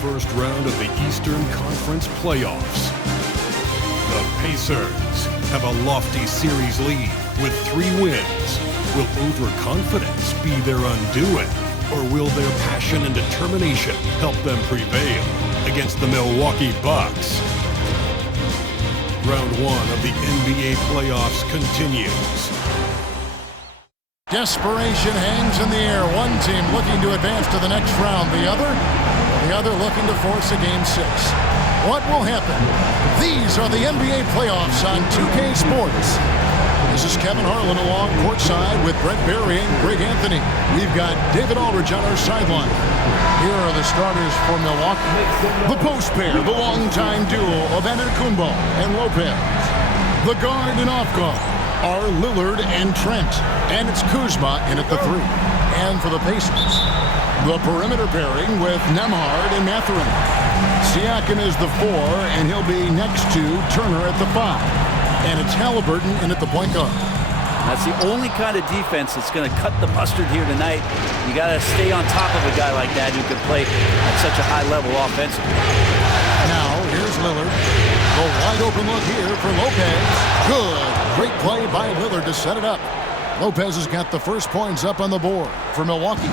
first round of the Eastern Conference playoffs. The Pacers have a lofty series lead with 3 wins. Will overconfidence be their undoing, or will their passion and determination help them prevail against the Milwaukee Bucks? Round 1 of the NBA playoffs continues. Desperation hangs in the air. One team looking to advance to the next round. The other looking to force a Game 6. What will happen? These are the NBA playoffs on 2K Sports. This is Kevin Harlan along courtside with Brett Berry and Greg Anthony. We've got David Aldridge on our sideline. Here are the starters for Milwaukee. The post pair, the longtime duo of Bennedict and Lopez. The guard and off guard are Lillard and Trent. And it's Kuzma in at the 3. And for the Pacers, the perimeter pairing with Nembhard and Mathurin. Siakam is the 4, and he'll be next to Turner at the 5. And it's Halliburton in at the point guard. That's the only kind of defense that's going to cut the mustard here tonight. You got to stay on top of a guy like that who can play at such a high level offensively. Now, here's Lillard. The wide open look here for Lopez. Good. Great play by Lillard to set it up. Lopez has got the first points up on the board for Milwaukee.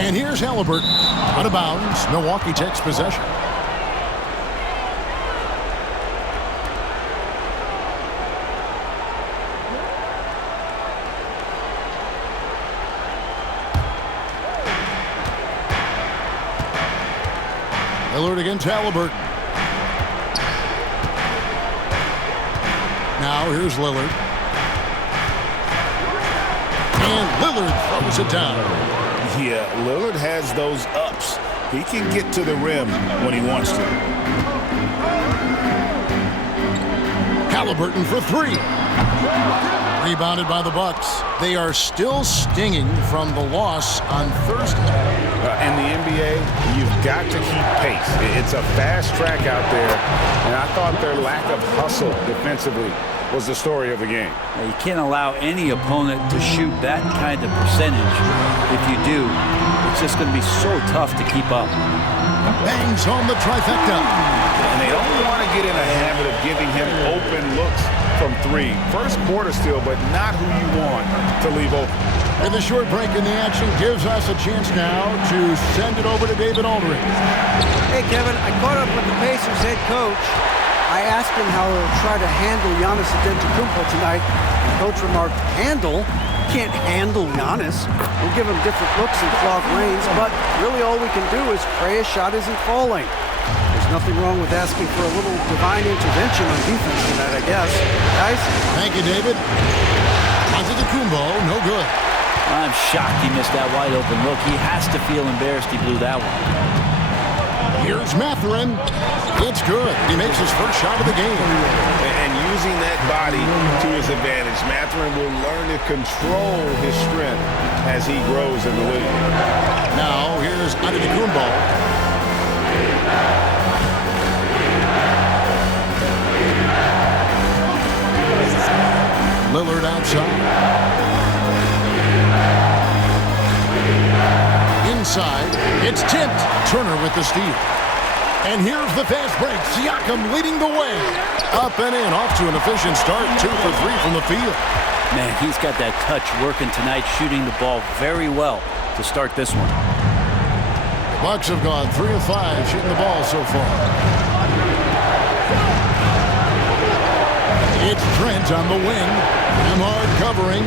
And here's Halliburton. Out of bounds. Milwaukee takes possession. Lillard against Halliburton. Now here's Lillard. And Lillard throws it down. Yeah, Lillard has those ups. He can get to the rim when he wants to. Halliburton for 3. Rebounded by the Bucks. They are still stinging from the loss on Thursday. In the NBA, you've got to keep pace. It's a fast track out there, and I thought their lack of hustle defensively was the story of the game. You can't allow any opponent to shoot that kind of percentage. If you do, it's just going to be so tough to keep up. Bangs home the trifecta. And they don't want to get in a habit of giving him open looks from 3. First quarter still, but not who you want to leave open. And the short break in the action gives us a chance now to send it over to David Aldridge. Hey, Kevin, I caught up with the Pacers head coach. I asked him how he'll try to handle Giannis Antetokounmpo tonight. The coach remarked, handle? Can't handle Giannis. We'll give him different looks and clog lanes, but really all we can do is pray a shot isn't falling. There's nothing wrong with asking for a little divine intervention on defense tonight, I guess. Guys? Thank you, David. Antetokounmpo, no good. I'm shocked he missed that wide open look. He has to feel embarrassed he blew that one. Here's Mathurin. It's good. He makes his first shot of the game. And using that body to his advantage, Mathurin will learn to control his strength as he grows in the league. Now, here's Antetokounmpo. Lillard outside. Inside, it's Tint. Turner with the steal. And here's the fast break. Siakam leading the way. Up and in, off to an efficient start. 2 for 3 from the field. Man, he's got that touch working tonight, shooting the ball very well to start this one. The Bucks have gone 3 of 5 shooting the ball so far. It's Trent on the wing. Nembhard covering.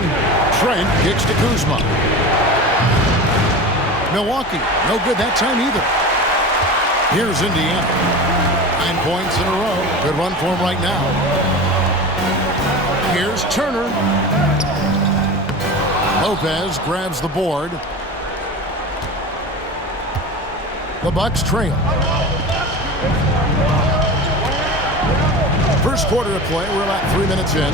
Trent kicks to Kuzma. Milwaukee, no good that time either. Here's Indiana. 9 points in a row. Good run for him right now. Here's Turner. Lopez grabs the board. The Bucks trail. First quarter of play. We're about 3 minutes in.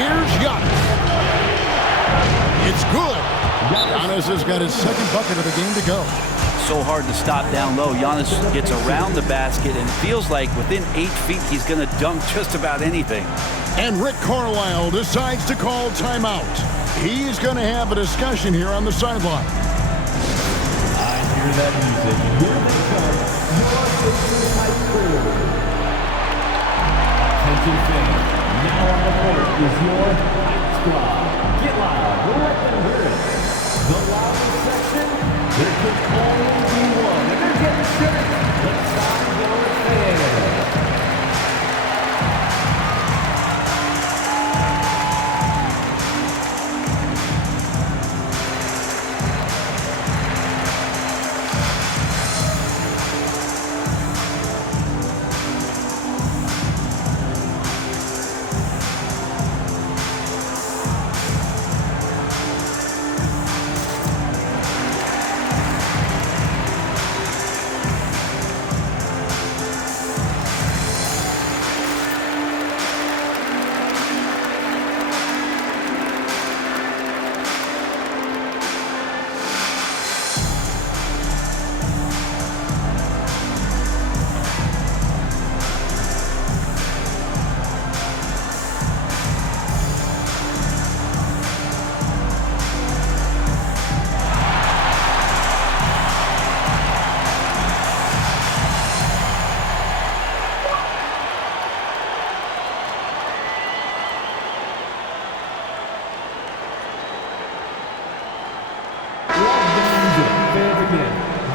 Here's Giannis. It's good. Giannis has got his second bucket of the game to go. So hard to stop down low. Giannis gets around the basket and feels like within 8 feet he's going to dunk just about anything. And Rick Carlisle decides to call timeout. He's going to have a discussion here on the sideline. I hear that music. Here they come. Your favorite high school. Attention fans. Now on the court is your hype squad. Get loud. We'll let them hear it. The loudest section, there can only be one. And they're getting set. Let's stop your fans.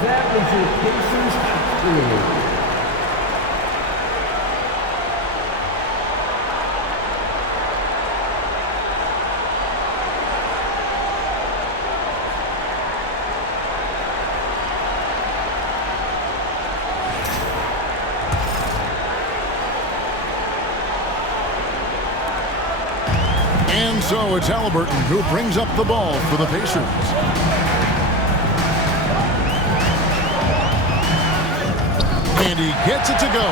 That was your Pacers high school. And so it's Halliburton who brings up the ball for the Pacers. And he gets it to go.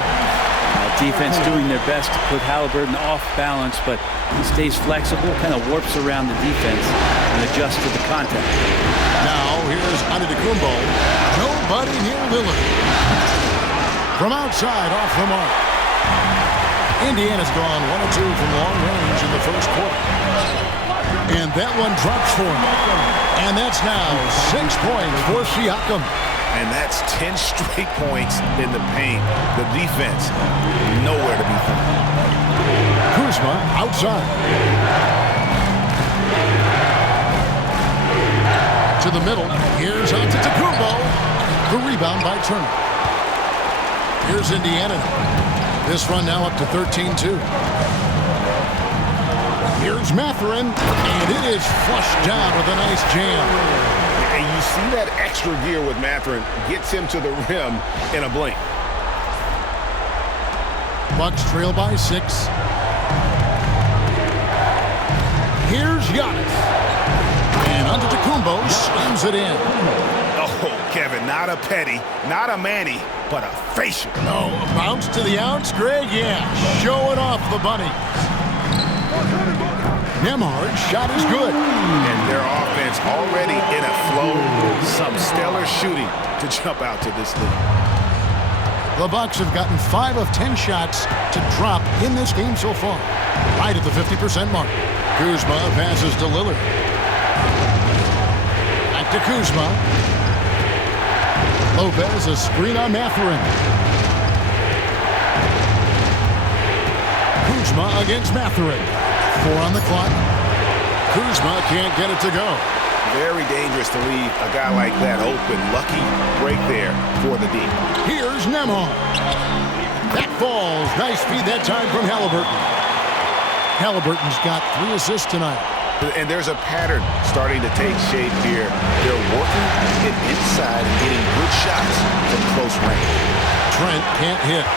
Defense doing their best to put Halliburton off balance, but he stays flexible, kind of warps around the defense and adjusts to the contact. Now here's Antetokounmpo. Nobody near Lillard. From outside, off the mark. Indiana's gone 1 of 2 from long range in the first quarter. And that one drops for him. And that's now 6 points for Siakam. And that's 10 straight points in the paint. The defense, nowhere to be found. Kuzma outside. To the middle. Here's Antetokounmpo. The rebound by Turner. Here's Indiana. This run now up to 13-2. Here's Mathurin. And it is flushed down with a nice jam. And you see that extra gear with Mathurin, gets him to the rim in a blink. Bucks trail by 6. Here's Giannis. And Antetokounmpo slams it in. Oh, Kevin, not a petty, not a Manny, but a facial. No, bounce to the outs, Greg, yeah. Showing off the bunny. Nembhard's shot is good. And their offense already in a flow. Some stellar shooting to jump out to this lead. The Bucks have gotten 5 of 10 shots to drop in this game so far. Right at the 50% mark. Kuzma passes to Lillard. Back to Kuzma. Lopez, a screen on Mathurin. Kuzma against Mathurin. 4 on the clock. Kuzma can't get it to go. Very dangerous to leave a guy like that open. Lucky break there for the D. Here's Nembhard. That falls. Nice feed that time from Halliburton. Halliburton's got 3 assists tonight. And there's a pattern starting to take shape here. They're working it inside and getting good shots from close range. Trent can't hit.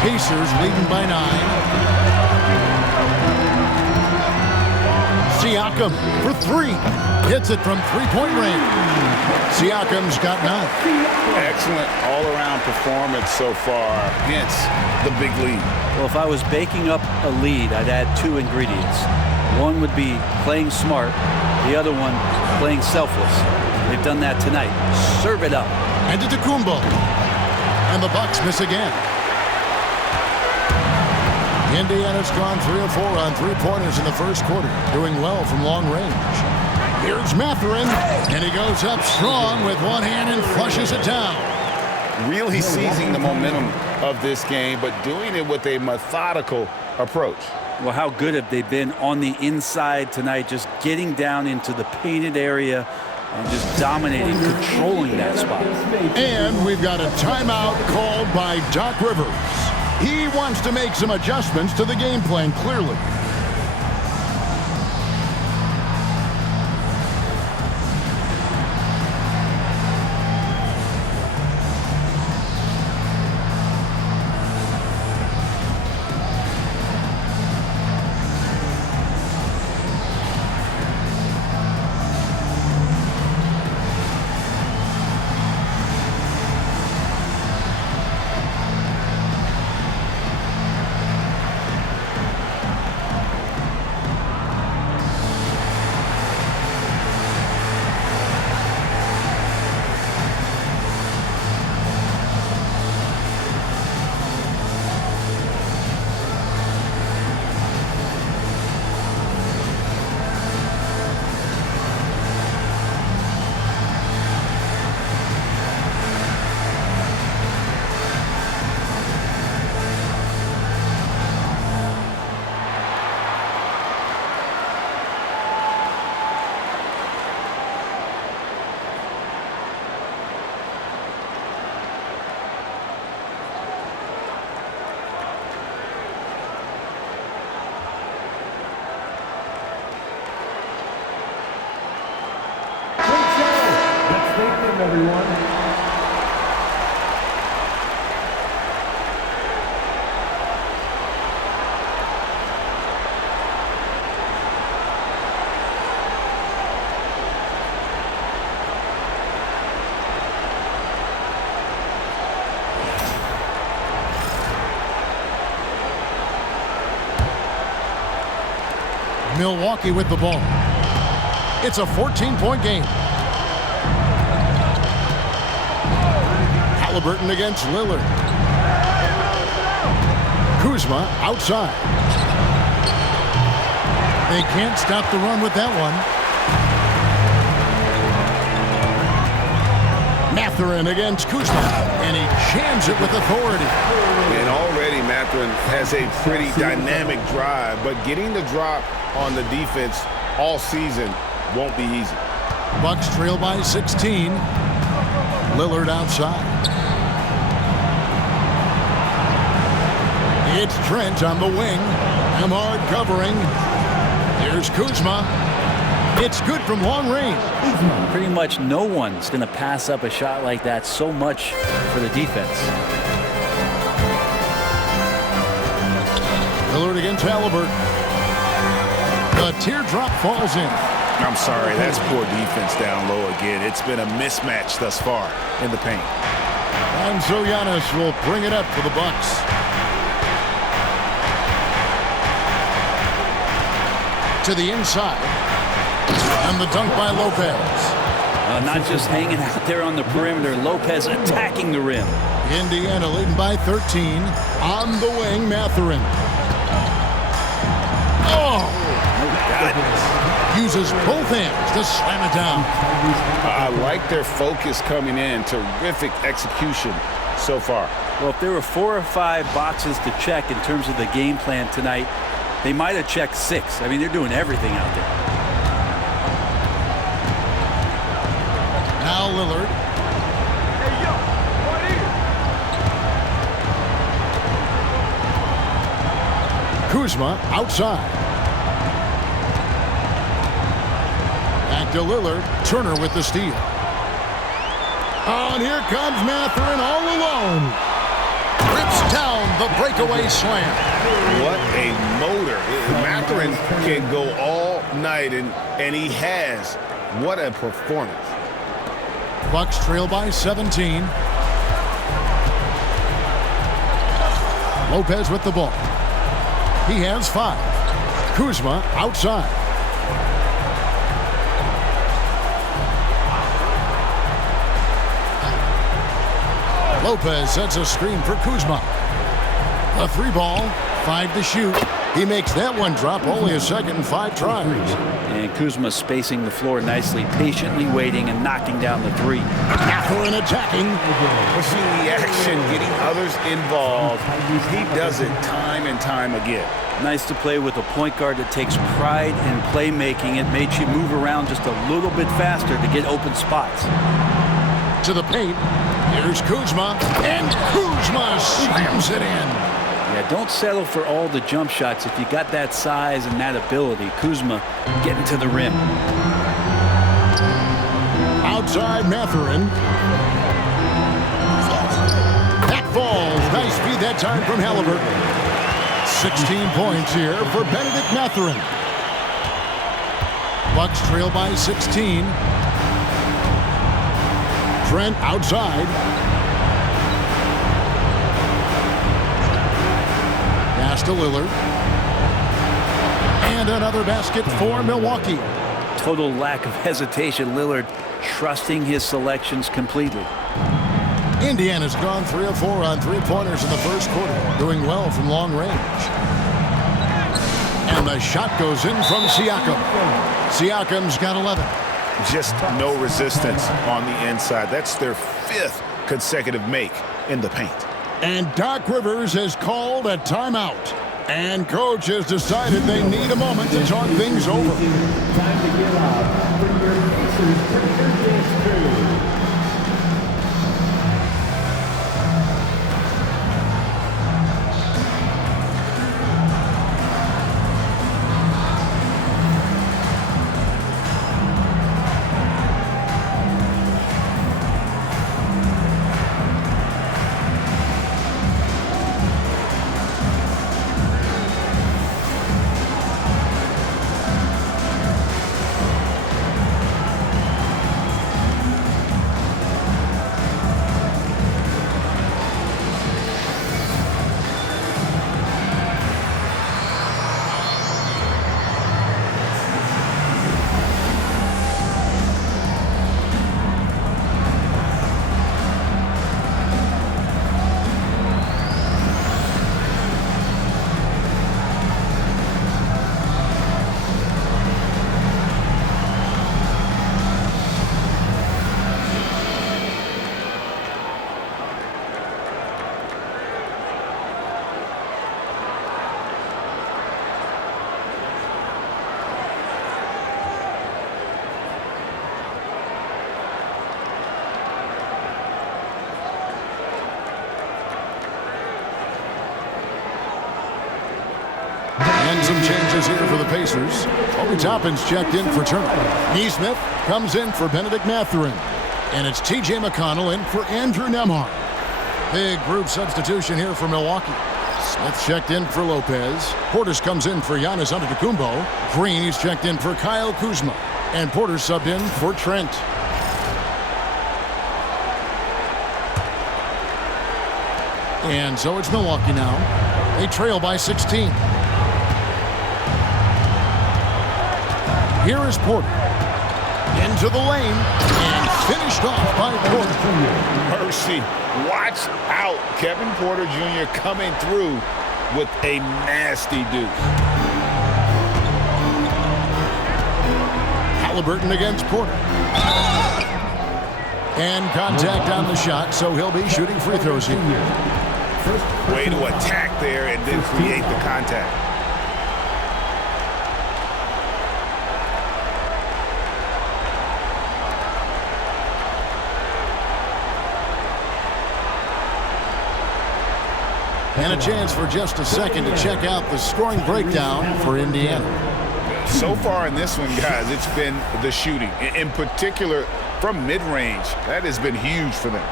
Pacers leading by 9. Siakam for 3. Hits it from 3-point range. Siakam's got 9. Excellent all-around performance so far against the big lead. Well, if I was baking up a lead, I'd add 2 ingredients. One would be playing smart. The other one, playing selfless. They've done that tonight. Serve it up. And And the Bucks miss again. Indiana's gone 3 of 4 on three-pointers in the first quarter, doing well from long range. Here's Mathurin, and he goes up strong with one hand and flushes it down. Really seizing the momentum of this game, but doing it with a methodical approach. Well, how good have they been on the inside tonight, just getting down into the painted area and just dominating, controlling that spot. And we've got a timeout called by Doc Rivers. He wants to make some adjustments to the game plan, clearly. Everyone. Milwaukee with the ball. It's a 14-point game. Halliburton against Lillard. Kuzma outside. They can't stop the run with that one. Mathurin against Kuzma, and he jams it with authority. And already Mathurin has a pretty dynamic drive, but getting the drop on the defense all season won't be easy. Bucks trail by 16. Lillard outside. It's Trent on the wing. Hamard covering. Here's Kuzma. It's good from long range. Pretty much no one's going to pass up a shot like that so much for the defense. Lillard against Halliburton. The teardrop falls in. I'm sorry, that's poor defense down low again. It's been a mismatch thus far in the paint. And so Giannis will bring it up for the Bucks. To the inside. And the dunk by Lopez. Not just hanging out there on the perimeter. Lopez attacking the rim. Indiana leading by 13. On the wing, Mathurin. Oh! Uses both hands to slam it down. I like their focus coming in. Terrific execution so far. Well, if there were 4 or 5 boxes to check in terms of the game plan tonight, they might have checked 6. I mean, they're doing everything out there. Now Lillard. Kuzma outside. Back to Lillard. Turner with the steal. Oh, and here comes Mathurin all alone. Rips down the breakaway slam. What a motor. Mathurin can go all night, and he has. What a performance. Bucks trail by 17. Lopez with the ball. He has 5. Kuzma outside. Lopez sets a screen for Kuzma. A 3 ball, 5 to shoot. He makes that one drop, only a second and 5 tries. And Kuzma spacing the floor nicely, patiently waiting and knocking down the three. Mathurin attacking. Pushing the action, getting others involved. He does it time and time again. Nice to play with a point guard that takes pride in playmaking. It makes you move around just a little bit faster to get open spots. To the paint. Here's Kuzma. And Kuzma slams it in. Yeah, don't settle for all the jump shots. If you got that size and that ability, Kuzma getting to the rim. Outside Mathurin. That falls. Nice feed that time from Halliburton. 16 points here for Bennedict Mathurin. Bucks trail by 16. Trent outside. Pass to Lillard. And another basket for Milwaukee. Total lack of hesitation. Lillard trusting his selections completely. Indiana's gone 3 of 4 on three-pointers in the first quarter, doing well from long range. And the shot goes in from Siakam. Siakam's got 11. Just no resistance on the inside. That's their 5th consecutive make in the paint. And Doc Rivers has called a timeout. And coach has decided they need a moment to talk things over. Time to get out for your Pacers Premier Dance Crew. And some changes here for the Pacers. Obi Toppin's checked in for Turner. Neesmith comes in for Bennedict Mathurin. And it's T.J. McConnell in for Andrew Nembhard. Big group substitution here for Milwaukee. Smith checked in for Lopez. Portis comes in for Giannis Antetokounmpo. Green is checked in for Kyle Kuzma. And Porter subbed in for Trent. And so it's Milwaukee now. They trail by 16. Here is Porter. Into the lane. And finished off by Porter. Mercy. Watch out. Kevin Porter Jr. coming through with a nasty deuce. Halliburton against Porter. And contact on the shot, so he'll be shooting free throws here. Way to attack there and then create the contact. And a chance for just a second to check out the scoring breakdown for Indiana. So far in this one, guys, it's been the shooting. In particular, from mid-range. That has been huge for them.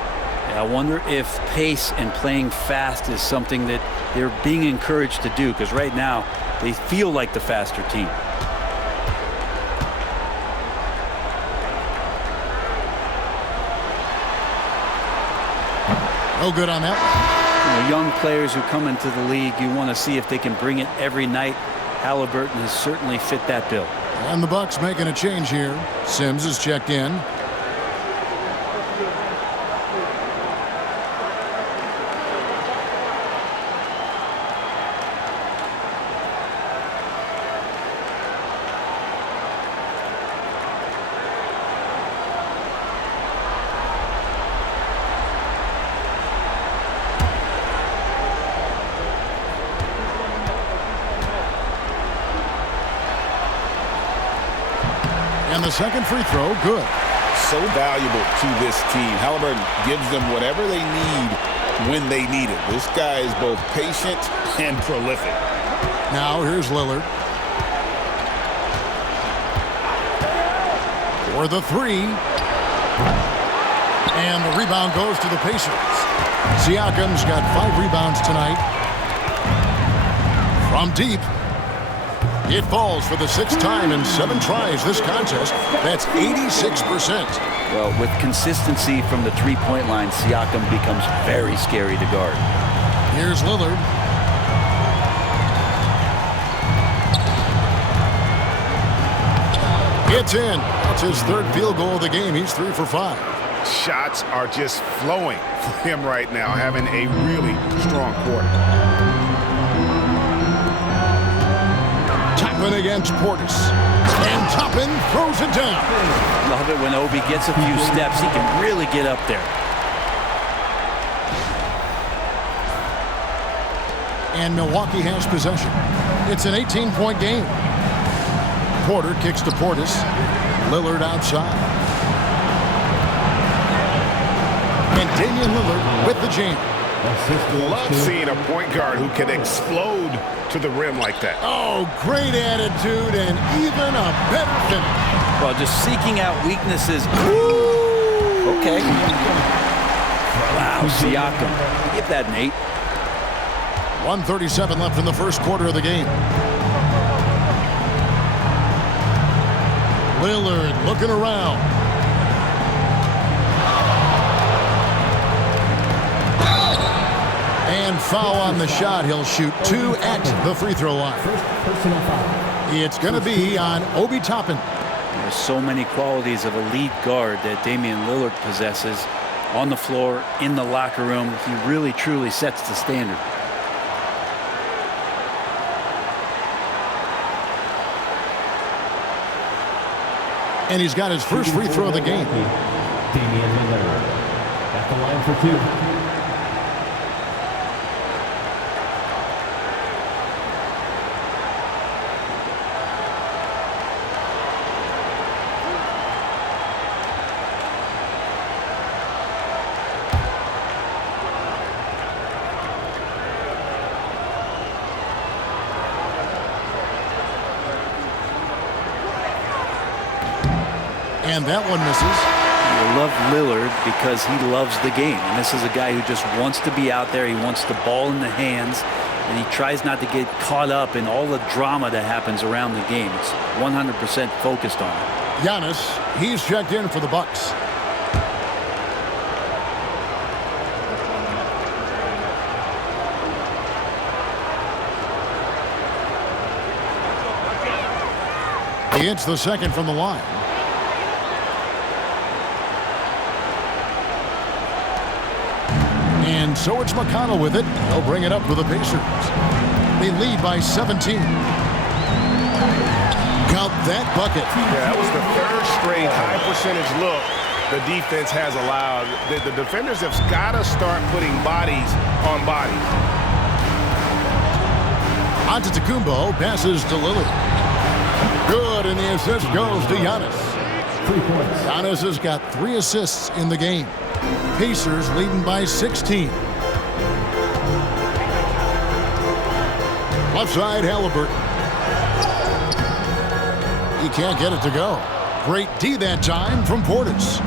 I wonder if pace and playing fast is something that they're being encouraged to do, because right now they feel like the faster team. No good on that. Young players who come into the league, you want to see if they can bring it every night. Halliburton has certainly fit that bill. And the Bucks making a change here. Sims is checked in. And the second free throw, good. So valuable to this team. Halliburton gives them whatever they need when they need it. This guy is both patient and prolific. Now here's Lillard. For the three. And the rebound goes to the Pacers. Siakam's got 5 rebounds tonight. From deep. It falls for the 6th time in 7 tries this contest. That's 86%. Well, with consistency from the three-point line, Siakam becomes very scary to guard. Here's Lillard. It's in. That's his 3rd field goal of the game. He's 3 for 5. Shots are just flowing for him right now, having a really strong quarter. Toppin against Portis. And Toppin throws it down. Love it when Obi gets a few steps. He can really get up there. And Milwaukee has possession. It's an 18-point game. Porter kicks to Portis. Lillard outside. And Damian Lillard with the jam. Love seeing a point guard who can explode to the rim like that. Oh, great attitude and even a better finish. Well, just seeking out weaknesses. Ooh. Okay. Wow, Siakam. Give that an 8. 1:37 left in the first quarter of the game. Lillard looking around. And foul on the shot. He'll shoot 2 at the free throw line. It's going to be on Obi Toppin. There's so many qualities of a lead guard that Damian Lillard possesses on the floor, in the locker room. He really, truly sets the standard. And he's got his first free throw of the game. Damian Lillard at the line for 2. And that one misses. You love Lillard because he loves the game. And this is a guy who just wants to be out there. He wants the ball in the hands. And he tries not to get caught up in all the drama that happens around the game. It's 100% focused on it. Giannis, he's checked in for the Bucks. He hits the second from the line. And so it's McConnell with it. They'll bring it up for the Pacers. They lead by 17. Count that bucket. Yeah, that was the 3rd straight high percentage look the defense has allowed. The defenders have got to start putting bodies on bodies. Antetokounmpo passes to Lillard. Good, and the assist goes to Giannis. 3 points. Giannis has got 3 assists in the game. Pacers leading by 16. Left side, Halliburton. He can't get it to go. Great D that time from Portis.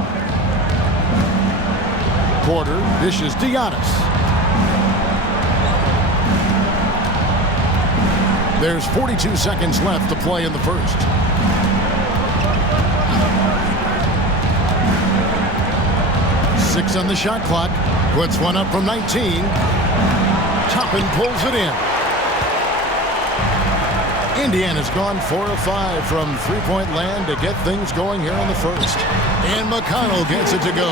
Porter dishes to Giannis. There's 42 seconds left to play in the first. Six on the shot clock. Puts one up from 19. Toppin pulls it in. Indiana's gone 4 of 5 from three-point land to get things going here in the first. And McConnell gets it to go.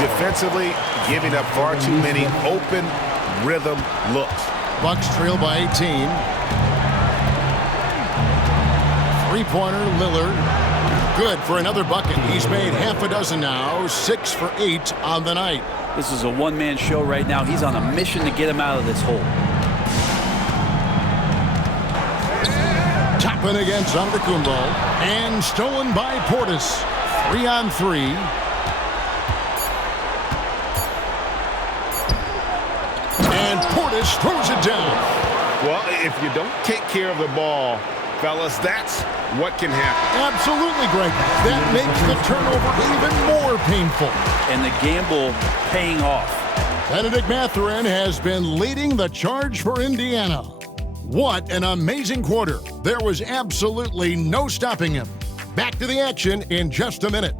Defensively, giving up far too many open rhythm looks. Bucks trail by 18. Three-pointer, Lillard. Good for another bucket. He's made half a dozen now. 6 for 8 on the night. This is a one-man show right now. He's on a mission to get him out of this hole. Open against Antetokounmpo. And stolen by Portis. 3-on-3. And Portis throws it down. Well, if you don't take care of the ball, fellas, that's what can happen. Absolutely, Greg. That makes the turnover even more painful. And the gamble paying off. Bennedict Mathurin has been leading the charge for Indiana. What an amazing quarter. There was absolutely no stopping him. Back to the action in just a minute.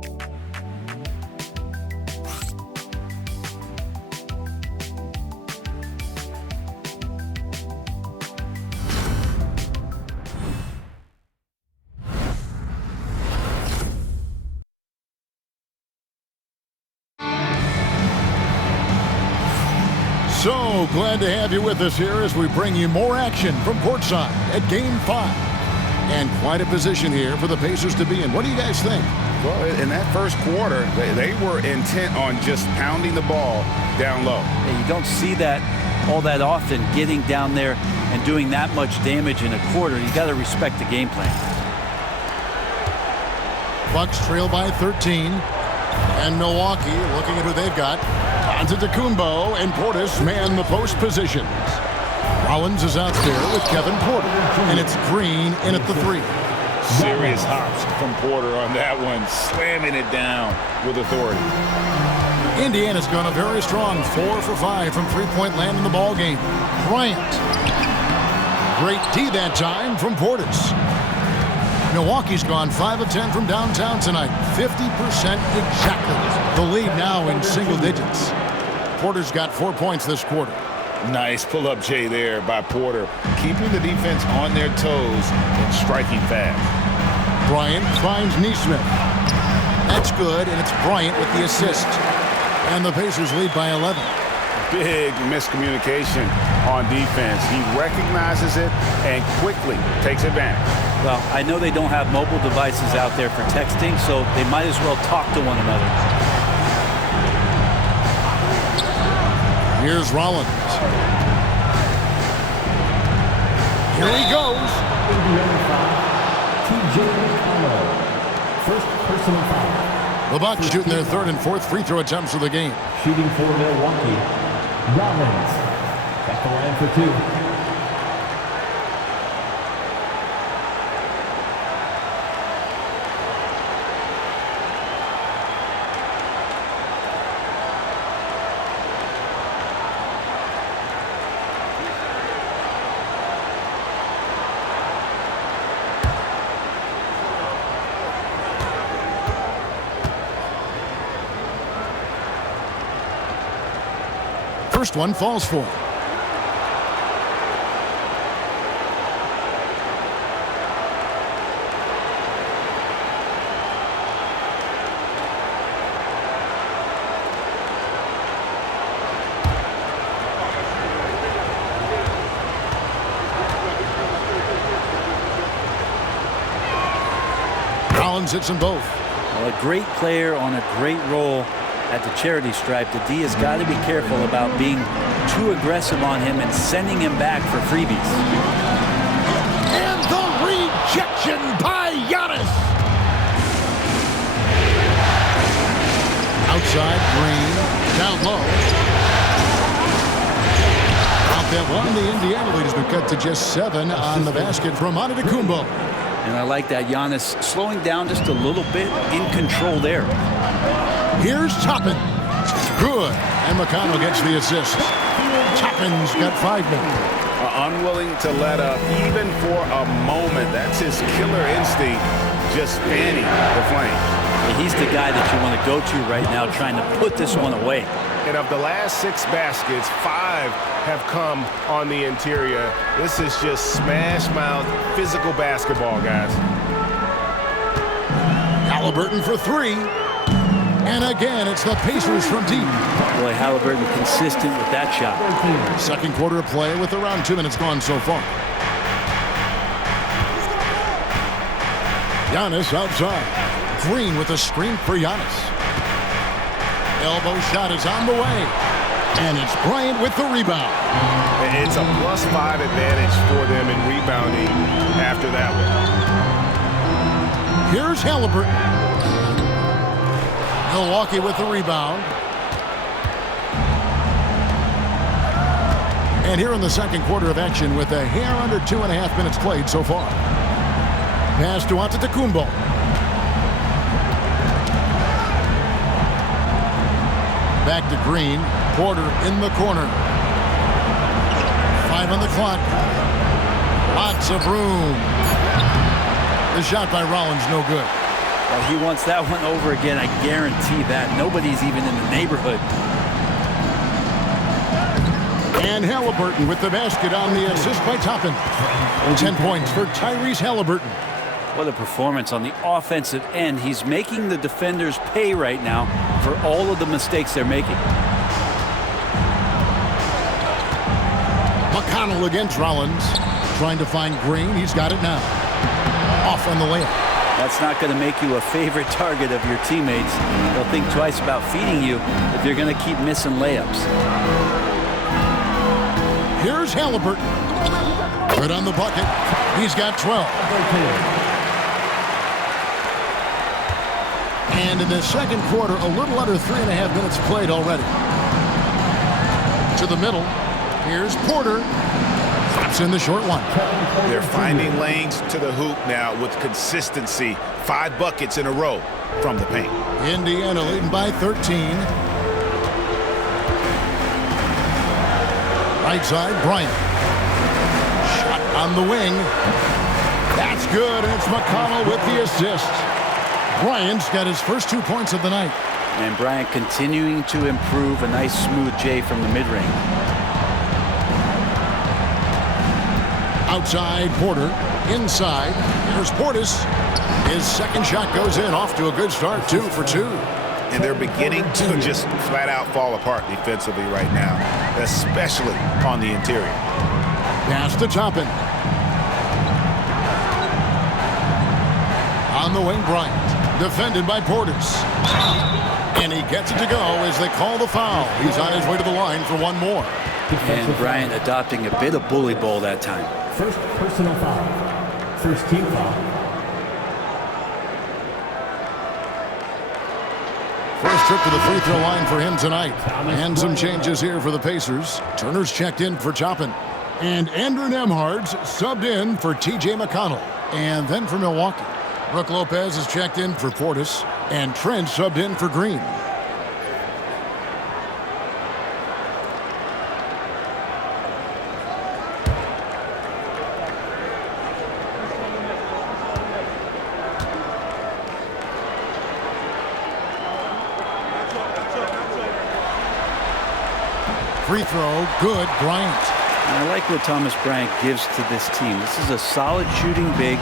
So glad to have you with us here as we bring you more action from courtside at Game 5. And quite a position here for the Pacers to be in. What do you guys think? Well, in that first quarter, they were intent on just pounding the ball down low. And you don't see that all that often, getting down there and doing that much damage in a quarter. You got to respect the game plan. Bucks trail by 13. And Milwaukee, looking at who they've got, Antetokounmpo and Portis man the post positions. Rollins is out there with Kevin Porter, and it's Green in at the 3. Serious hops from Porter on that one, slamming it down with authority. Indiana's gone a very strong 4 for 5 from three-point land in the ball game. Bryant. Great D that time from Portis. Milwaukee's gone 5 of 10 from downtown tonight. 50% exactly. The lead now in single digits. Porter's got 4 points this quarter. Nice pull-up J there by Porter, keeping the defense on their toes and striking fast. Bryant finds Neesmith. That's good, and it's Bryant with the assist. And the Pacers lead by 11. Big miscommunication on defense. He recognizes it and quickly takes advantage. Well, I know they don't have mobile devices out there for texting, so they might as well talk to one another. Here's Rollins. Here he goes. First personal foul. The Bucks shooting their third and fourth free throw attempts of the game. Shooting for Milwaukee. Rollins at the line for 2. First one falls for him. Rollins hits them both. Well, a great player on a great role at the charity stripe. The D has got to be careful about being too aggressive on him and sending him back for freebies. And the rejection by Giannis. Outside, Green, down low. Out that one, the Indiana lead has been cut to just 7 on the basket from Antetokounmpo. And I like that Giannis slowing down just a little bit, in control there. Here's Toppin. Good. And McConnell gets the assist. Toppin's got 5 more. Unwilling to let up even for a moment. That's his killer instinct, just fanning the flame. He's the guy that you want to go to right now, trying to put this one away. And of the last 6 baskets, 5 have come on the interior. This is just smash-mouth physical basketball, guys. Halliburton for 3. And again, it's the Pacers from deep. Boy, Halliburton consistent with that shot. Second quarter of play with around 2 minutes gone so far. Giannis outside. Green with a screen for Giannis. Elbow shot is on the way. And it's Bryant with the rebound. It's a +5 advantage for them in rebounding after that one. Here's Halliburton. Milwaukee with the rebound. And here in the second quarter of action with a hair under 2.5 minutes played so far. Pass to Antetokounmpo. Back to Green. Porter in the corner. 5 on the clock. Lots of room. The shot by Rollins no good. Well, he wants that one over again. I guarantee that. Nobody's even in the neighborhood. And Halliburton with the basket on the assist by Toppin. 10 points for Tyrese Halliburton. What a performance on the offensive end. He's making the defenders pay right now for all of the mistakes they're making. McConnell against Rollins. Trying to find Green. He's got it now. Off on the layup. That's not going to make you a favorite target of your teammates. They'll think twice about feeding you if you're going to keep missing layups. Here's Halliburton. Good on the bucket. He's got 12. And in the second quarter, a little under 3.5 minutes played already. To the middle. Here's Porter. Drops in the short one. They're finding lanes to the hoop now with consistency. 5 buckets in a row from the paint. Indiana leading by 13. Right side, Bryant. Shot on the wing. That's good, and it's McConnell with the assist. Bryant's got his first 2 points of the night. And Bryant continuing to improve. A nice smooth J from the mid-range. Outside, Porter. Inside, here's Portis. His second shot goes in, off to a good start, 2 for 2. And they're beginning to just flat out fall apart defensively right now, especially on the interior. Pass to Toppin. On the wing, Bryant. Defended by Portis. And he gets it to go as they call the foul. He's on his way to the line for one more. And Bryant adopting a bit of bully ball that time. First personal foul. First team foul. First trip to the free throw line for him tonight. And some changes here for the Pacers. Turner's checked in for Toppin. And Andrew Nembhard's subbed in for T.J. McConnell. And then for Milwaukee, Brook Lopez is checked in for Portis. And Trent subbed in for Green. Free throw, good, Bryant. And I like what Thomas Bryant gives to this team. This is a solid shooting big,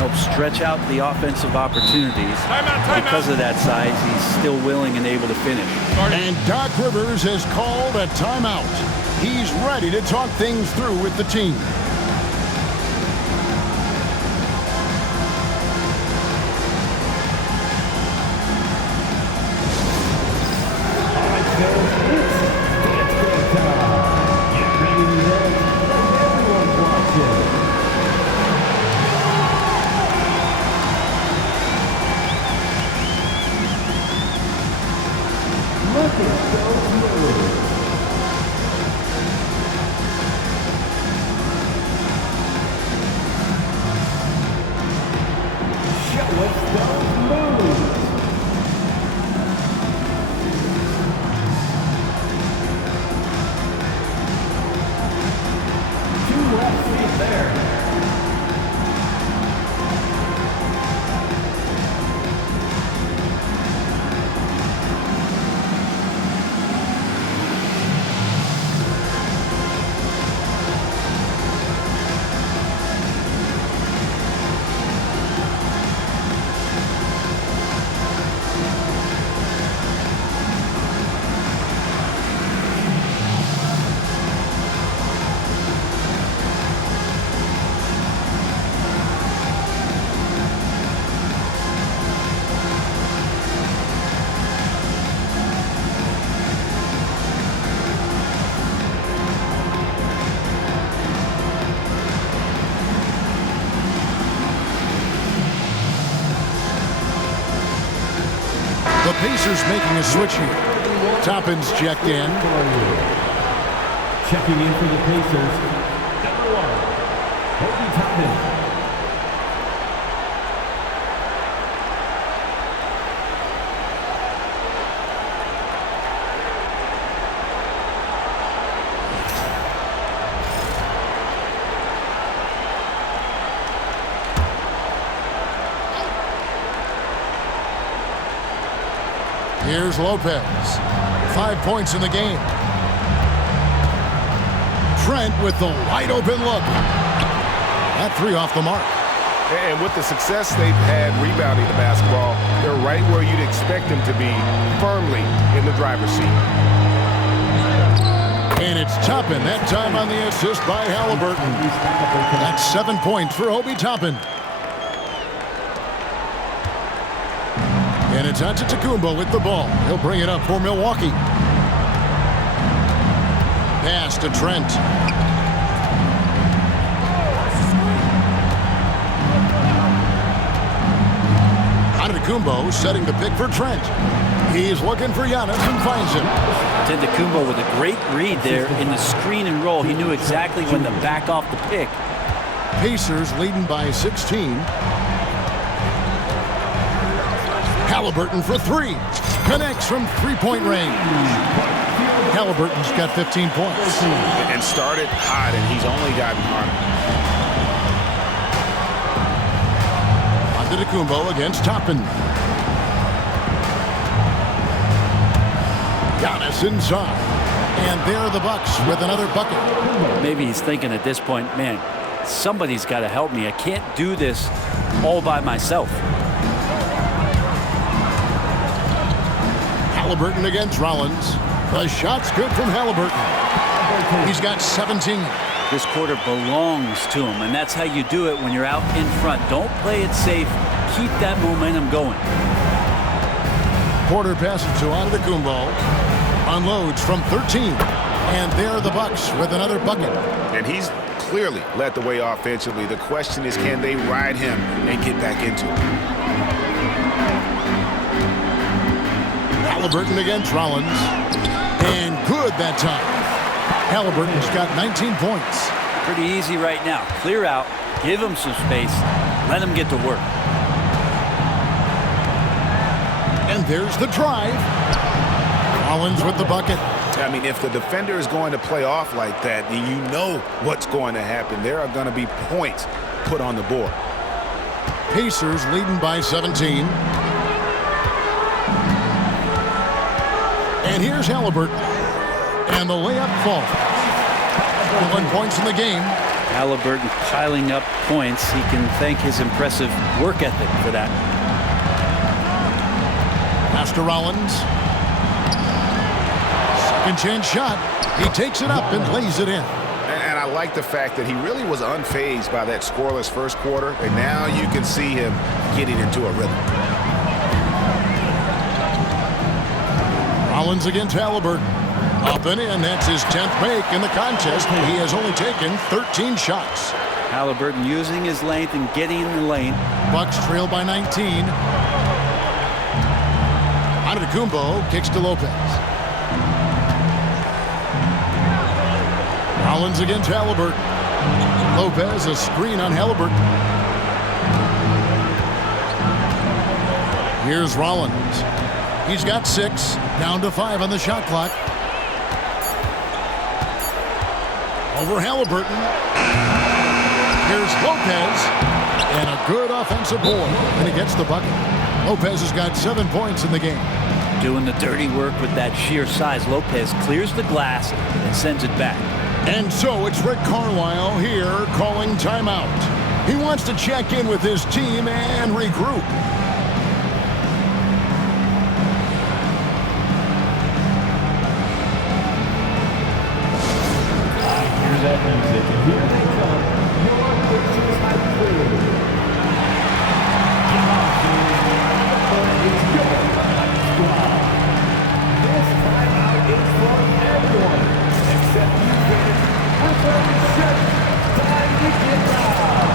helps stretch out the offensive opportunities. Because of that size, he's still willing and able to finish. And Doc Rivers has called a timeout. He's ready to talk things through with the team. The Pacers making a switch here. Toppin's checked in. Checking in for the Pacers, number 1, Obi Toppin. Here's Lopez. 5 points in the game. Trent with the wide open look. That 3 off the mark. And with the success they've had rebounding the basketball, they're right where you'd expect them to be, firmly in the driver's seat. And it's Toppin, that time on the assist by Halliburton. That's 7 points for Obi Toppin. And it's Antetokounmpo with the ball. He'll bring it up for Milwaukee. Pass to Trent. Antetokounmpo setting the pick for Trent. He's looking for Giannis and finds him. Antetokounmpo with a great read there in the screen and roll. He knew exactly when to back off the pick. Pacers leading by 16. Halliburton for 3. Connects from three-point range. Halliburton's got 15 points. And started hot, and he's only gotten harder. Antetokounmpo against Toppin. Giannis inside. And there are the Bucks with another bucket. Maybe he's thinking at this point, man, somebody's got to help me. I can't do this all by myself. Halliburton against Rollins. The shot's good from Halliburton. He's got 17. This quarter belongs to him, and that's how you do it when you're out in front. Don't play it safe. Keep that momentum going. Porter passes to Antetokounmpo. Unloads from 13. And there are the Bucks with another bucket. And he's clearly led the way offensively. The question is, can they ride him and get back into it? Halliburton against Rollins. And good that time. Halliburton's got 19 points. Pretty easy right now. Clear out. Give him some space. Let him get to work. And there's the drive. Rollins with the bucket. I mean, if the defender is going to play off like that, then you know what's going to happen. There are going to be points put on the board. Pacers leading by 17. And here's Halliburton. And the layup falls. 1 points in the game. Halliburton piling up points. He can thank his impressive work ethic for that. Pass to Rollins. Second chance shot. He takes it up and lays it in. And I like the fact that he really was unfazed by that scoreless first quarter. And now you can see him getting into a rhythm. Rollins against Halliburton. Up and in. That's his 10th make in the contest. He has only taken 13 shots. Halliburton using his length and getting in the lane. Bucks trail by 19. Antetokounmpo kicks to Lopez. Rollins against Halliburton. Lopez, a screen on Halliburton. Here's Rollins. He's got 6. Down to 5 on the shot clock. Over Halliburton. Here's Lopez. And a good offensive board. And he gets the bucket. Lopez has got 7 points in the game. Doing the dirty work with that sheer size. Lopez clears the glass and sends it back. And so it's Rick Carlisle here calling timeout. He wants to check in with his team and regroup. Here's that music, and here they come. Your Pacers have cleared. It's your squad. This timeout is for everyone, except you fans. We're 37. Time to get loud.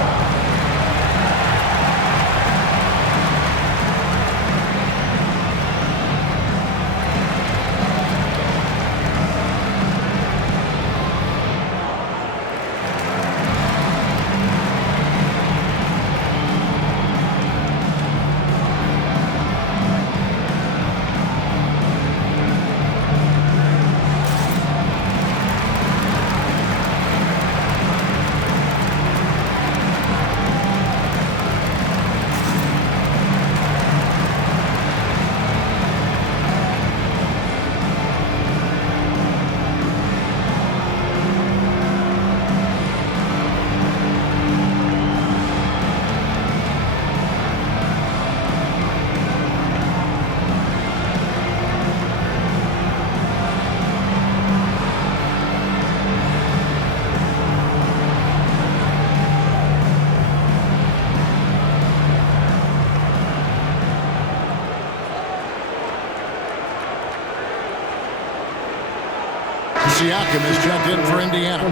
Siakam is checked in for Indiana.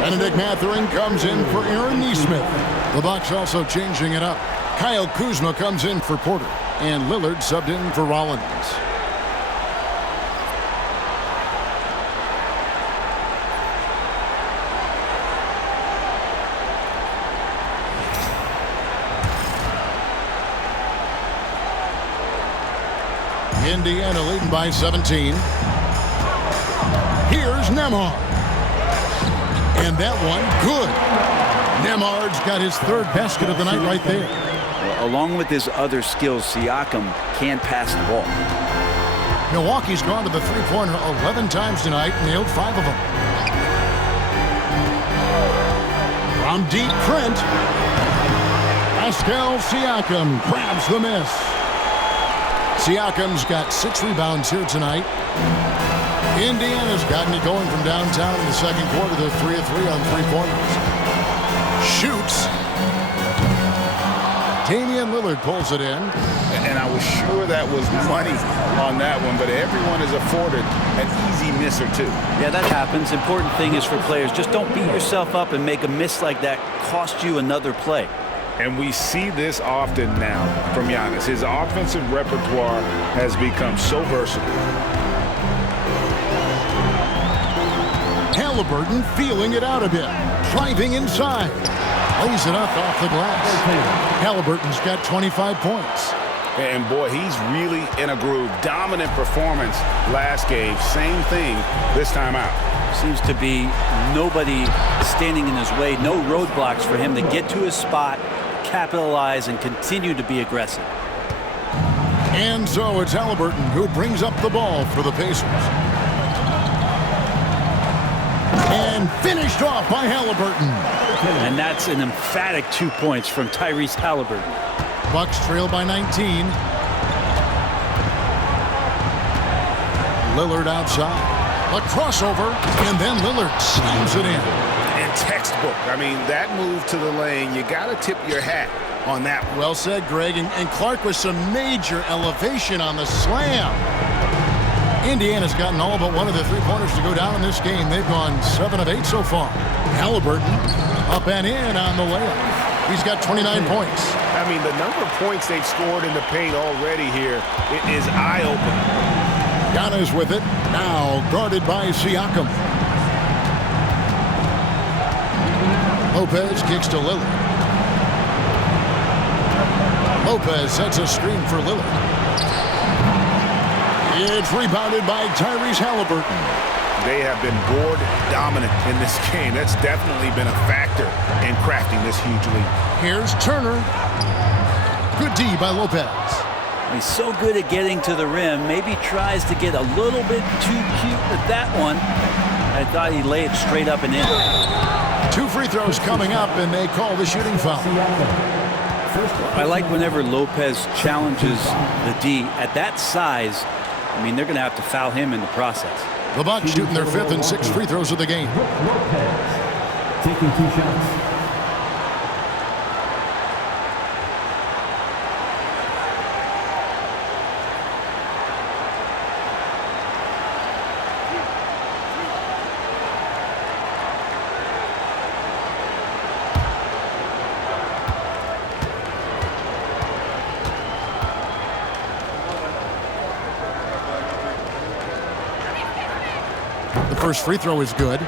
Bennedict Mathurin comes in for Aaron Nesmith. The Bucks also changing it up. Kyle Kuzma comes in for Porter. And Lillard subbed in for Rollins. Indiana leading by 17. Here's Nembhard. And that one, good. Nembhard's got his third basket of the night right there. Well, along with his other skills, Siakam can pass the ball. Milwaukee's gone to the three-pointer 11 times tonight, nailed 5 of them. From deep, Trent. Pascal Siakam grabs the miss. Siakam's got 6 rebounds here tonight. Indiana's gotten it going from downtown in the second quarter. They're 3 of 3 on three-pointers. Shoots. Damian Lillard pulls it in. And I was sure that was money on that one, but everyone is afforded an easy miss or two. Yeah, that happens. Important thing is for players, just don't beat yourself up and make a miss like that cost you another play. And we see this often now from Giannis. His offensive repertoire has become so versatile. Halliburton feeling it out a bit. Driving inside. Lays it up off the glass. Halliburton's got 25 points. And boy, he's really in a groove. Dominant performance last game. Same thing this time out. Seems to be nobody standing in his way. No roadblocks for him to get to his spot, capitalize, and continue to be aggressive. And so it's Halliburton who brings up the ball for the Pacers. And finished off by Halliburton. And that's an emphatic 2 points from Tyrese Halliburton. Bucks trail by 19. Lillard outside. A crossover, and then Lillard slams it in. And textbook. I mean, that move to the lane, you got to tip your hat on that one. Well said, Greg. And Clark with some major elevation on the slam. Indiana's gotten all but one of the three-pointers to go down in this game. They've gone 7 of 8 so far. Halliburton up and in on the layup. He's got 29 points. I mean, the number of points they've scored in the paint already here is eye-opening. Giannis with it. Now guarded by Siakam. Lopez kicks to Lillard. Lopez sets a screen for Lillard. It's rebounded by Tyrese Halliburton. They have been board dominant in this game. That's definitely been a factor in crafting this huge lead. Here's Turner. Good D by Lopez. He's so good at getting to the rim. Maybe tries to get a little bit too cute with that one. I thought he laid it straight up and in. 2 free throws coming up, and they call the shooting foul. I like whenever Lopez challenges the D at that size. I mean, they're going to have to foul him in the process. The Bucks shooting their 5th and 6th free throws of the game. Lopez taking 2 shots. First free throw is good.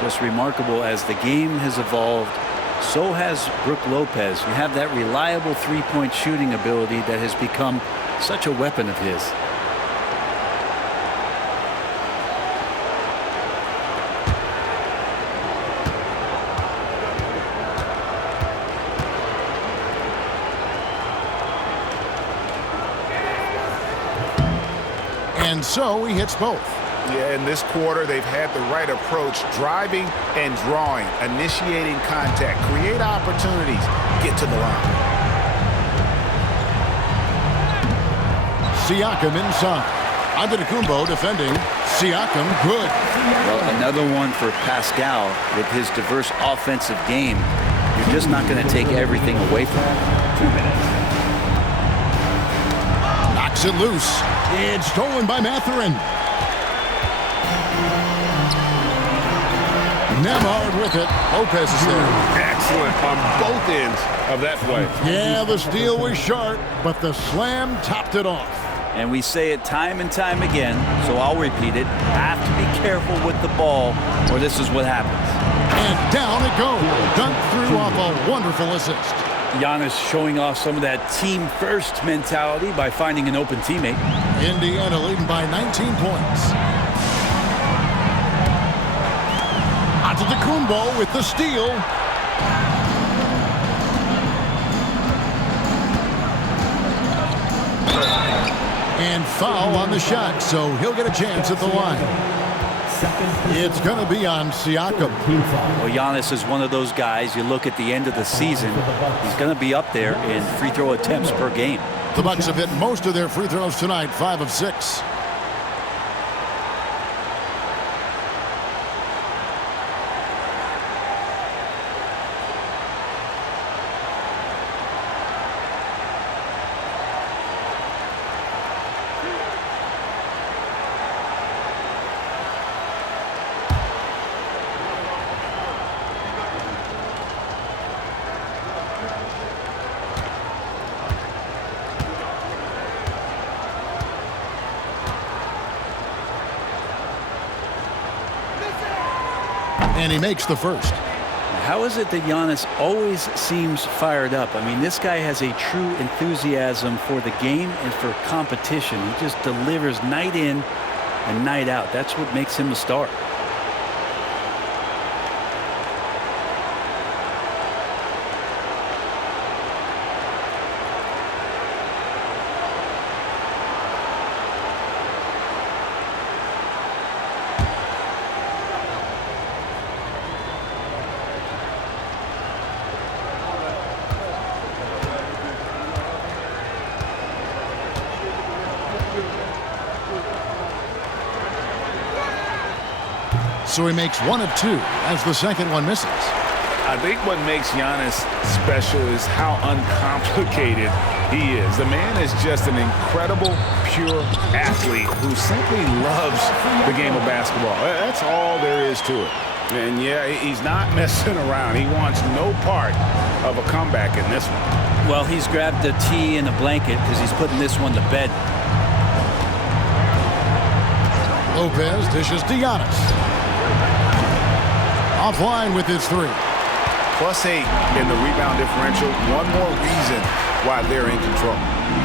Just remarkable as the game has evolved. So has Brook Lopez. You have that reliable three-point shooting ability that has become such a weapon of his. And so he hits both. Yeah, in this quarter, they've had the right approach, driving and drawing, initiating contact, create opportunities, get to the line. Siakam inside. Antetokounmpo defending. Siakam good. Well, another one for Pascal with his diverse offensive game. You're just not going to take everything away from him. 2 minutes. Knocks it loose. It's stolen by Mathurin. Nemhard with it. Lopez is there. Excellent on both ends of that play. Yeah, the steal was sharp, but the slam topped it off. And we say it time and time again, so I'll repeat it. Have to be careful with the ball, or this is what happens. And down it goes. Dunked through off a wonderful assist. Giannis showing off some of that team-first mentality by finding an open teammate. Indiana leading by 19 points. Antetokounmpo with the steal. And foul on the shot, so he'll get a chance at the line. It's going to be on Siakam. Well, Giannis is one of those guys, you look at the end of the season, he's going to be up there in free throw attempts per game. The Bucks have hit most of their free throws tonight, 5 of 6. And he makes the first. How is it that Giannis always seems fired up? I mean, this guy has a true enthusiasm for the game and for competition. He just delivers night in and night out. That's what makes him a star. So he makes 1 of 2 as the second one misses. I think what makes Giannis special is how uncomplicated he is. The man is just an incredible, pure athlete who simply loves the game of basketball. That's all there is to it. And yeah, he's not messing around. He wants no part of a comeback in this one. Well, he's grabbed a tee and a blanket because he's putting this one to bed. Lopez dishes to Giannis. Offline with his 3. +8 in the rebound differential. One more reason why they're in control.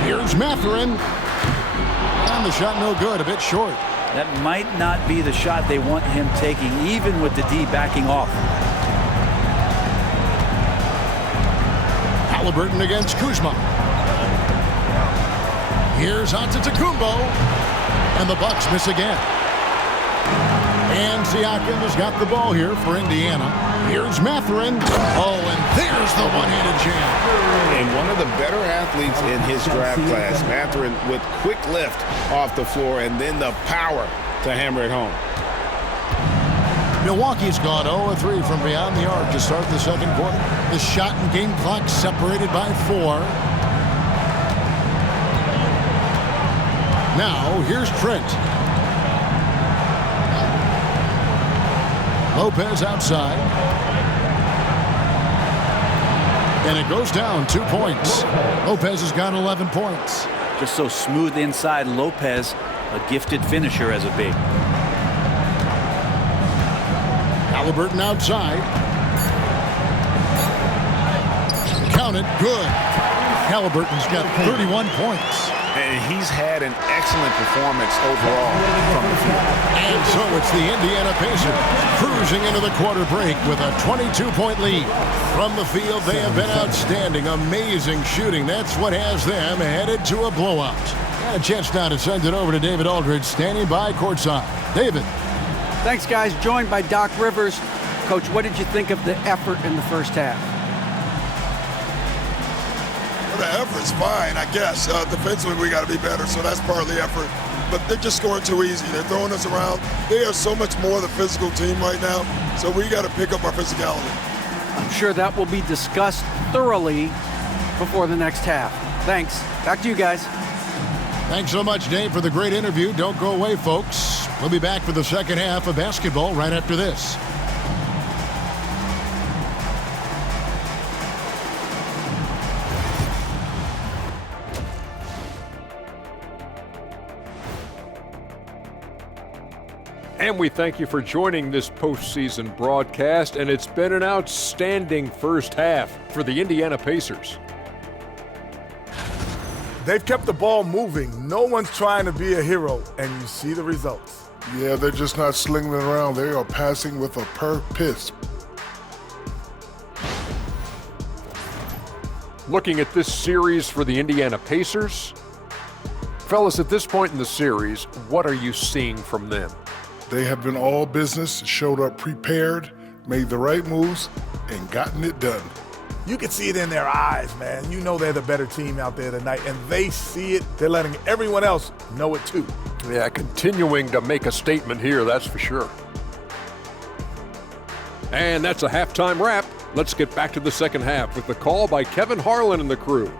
Here's Mathurin. And the shot no good, a bit short. That might not be the shot they want him taking, even with the D backing off. Halliburton against Kuzma. Here's Antetokounmpo. And the Bucks miss again. And Siakam has got the ball here for Indiana. Here's Mathurin. Oh, and there's the one-handed jam. And one of the better athletes in his draft class, Mathurin, with quick lift off the floor and then the power to hammer it home. Milwaukee's gone 0 of 3 from beyond the arc to start the second quarter. The shot and game clock separated by 4. Now, here's Trent. Lopez outside. And it goes down 2 points. Lopez has got 11 points. Just so smooth inside. Lopez, a gifted finisher as a big. Halliburton outside. Count it. Good. Halliburton's got 31 points. And he's had an excellent performance overall from the field. And so it's the Indiana Pacers cruising into the quarter break with a 22-point lead. From the field, they have been outstanding. Amazing shooting. That's what has them headed to a blowout. And a chance now to send it over to David Aldridge, standing by courtside. David. Thanks, guys. Joined by Doc Rivers. Coach, what did you think of the effort in the first half? The effort's fine, I guess. Defensively, we got to be better, so that's part of the effort. But they're just scoring too easy. They're throwing us around. They are so much more the physical team right now, so we got to pick up our physicality. I'm sure that will be discussed thoroughly before the next half. Thanks. Back to you guys. Thanks so much, Dave, for the great interview. Don't go away, folks. We'll be back for the second half of basketball right after this. And we thank you for joining this postseason broadcast, and it's been an outstanding first half for the Indiana Pacers. They've kept the ball moving. No one's trying to be a hero, and you see the results. Yeah, they're just not slinging it around. They are passing with a purpose. Looking at this series for the Indiana Pacers, fellas, at this point in the series, what are you seeing from them? They have been all business, showed up prepared, made the right moves, and gotten it done. You can see it in their eyes, man. You know they're the better team out there tonight, and they see it. They're letting everyone else know it too. Yeah, continuing to make a statement here, that's for sure. And that's a halftime wrap. Let's get back to the second half with the call by Kevin Harlan and the crew.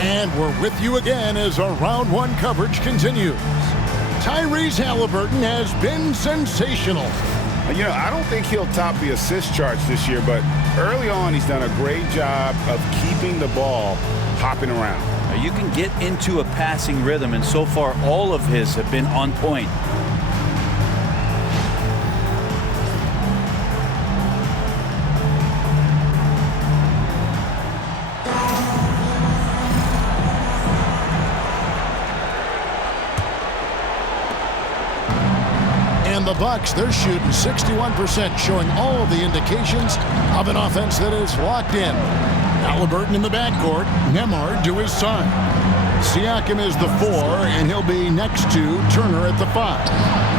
And we're with you again as our round one coverage continues. Tyrese Halliburton has been sensational. You know, I don't think he'll top the assist charts this year, but early on he's done a great job of keeping the ball hopping around. You can get into a passing rhythm, and so far all of his have been on point. The Bucks, they're shooting 61%, showing all of the indications of an offense that is locked in. Halliburton in the backcourt, Nembhard to his side. Siakam is the 4, and he'll be next to Turner at the 5.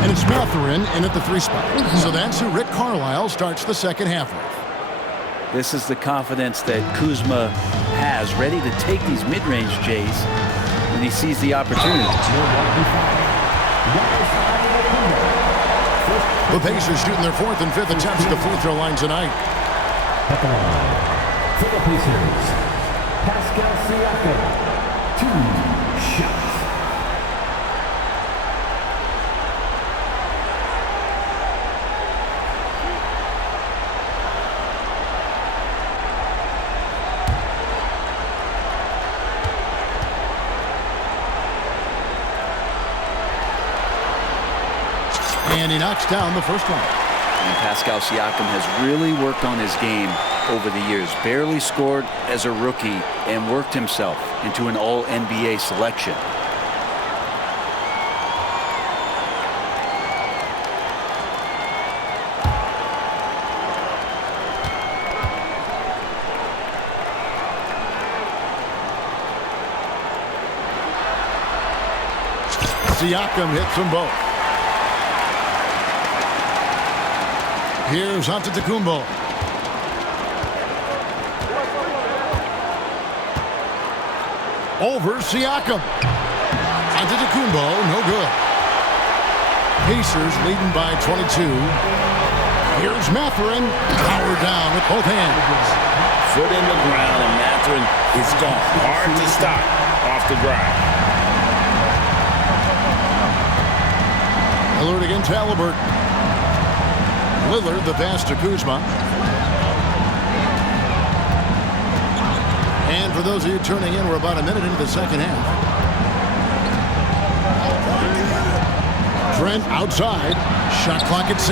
And it's Mathurin in at the 3 spot. So that's who Rick Carlisle starts the second half with. This is the confidence that Kuzma has, ready to take these mid-range Jays when he sees the opportunity. The Pacers shooting their 4th and 5th attempts at the free throw line tonight. For the Pacers, Pascal Siakam, 2 shots. And he knocks down the first one. And Pascal Siakam has really worked on his game over the years. Barely scored as a rookie and worked himself into an All-NBA selection. Siakam hits them both. Here's Antetokounmpo. Over Siakam. Antetokounmpo, no good. Pacers leading by 22. Here's Mathurin. Power down with both hands. Foot in the ground, and Mathurin is gone. Hard to stop off the drive. Lillard against Halliburton. Lillard, the pass to Kuzma. And for those of you tuning in, we're about a minute into the second half. Trent outside. Shot clock at 6.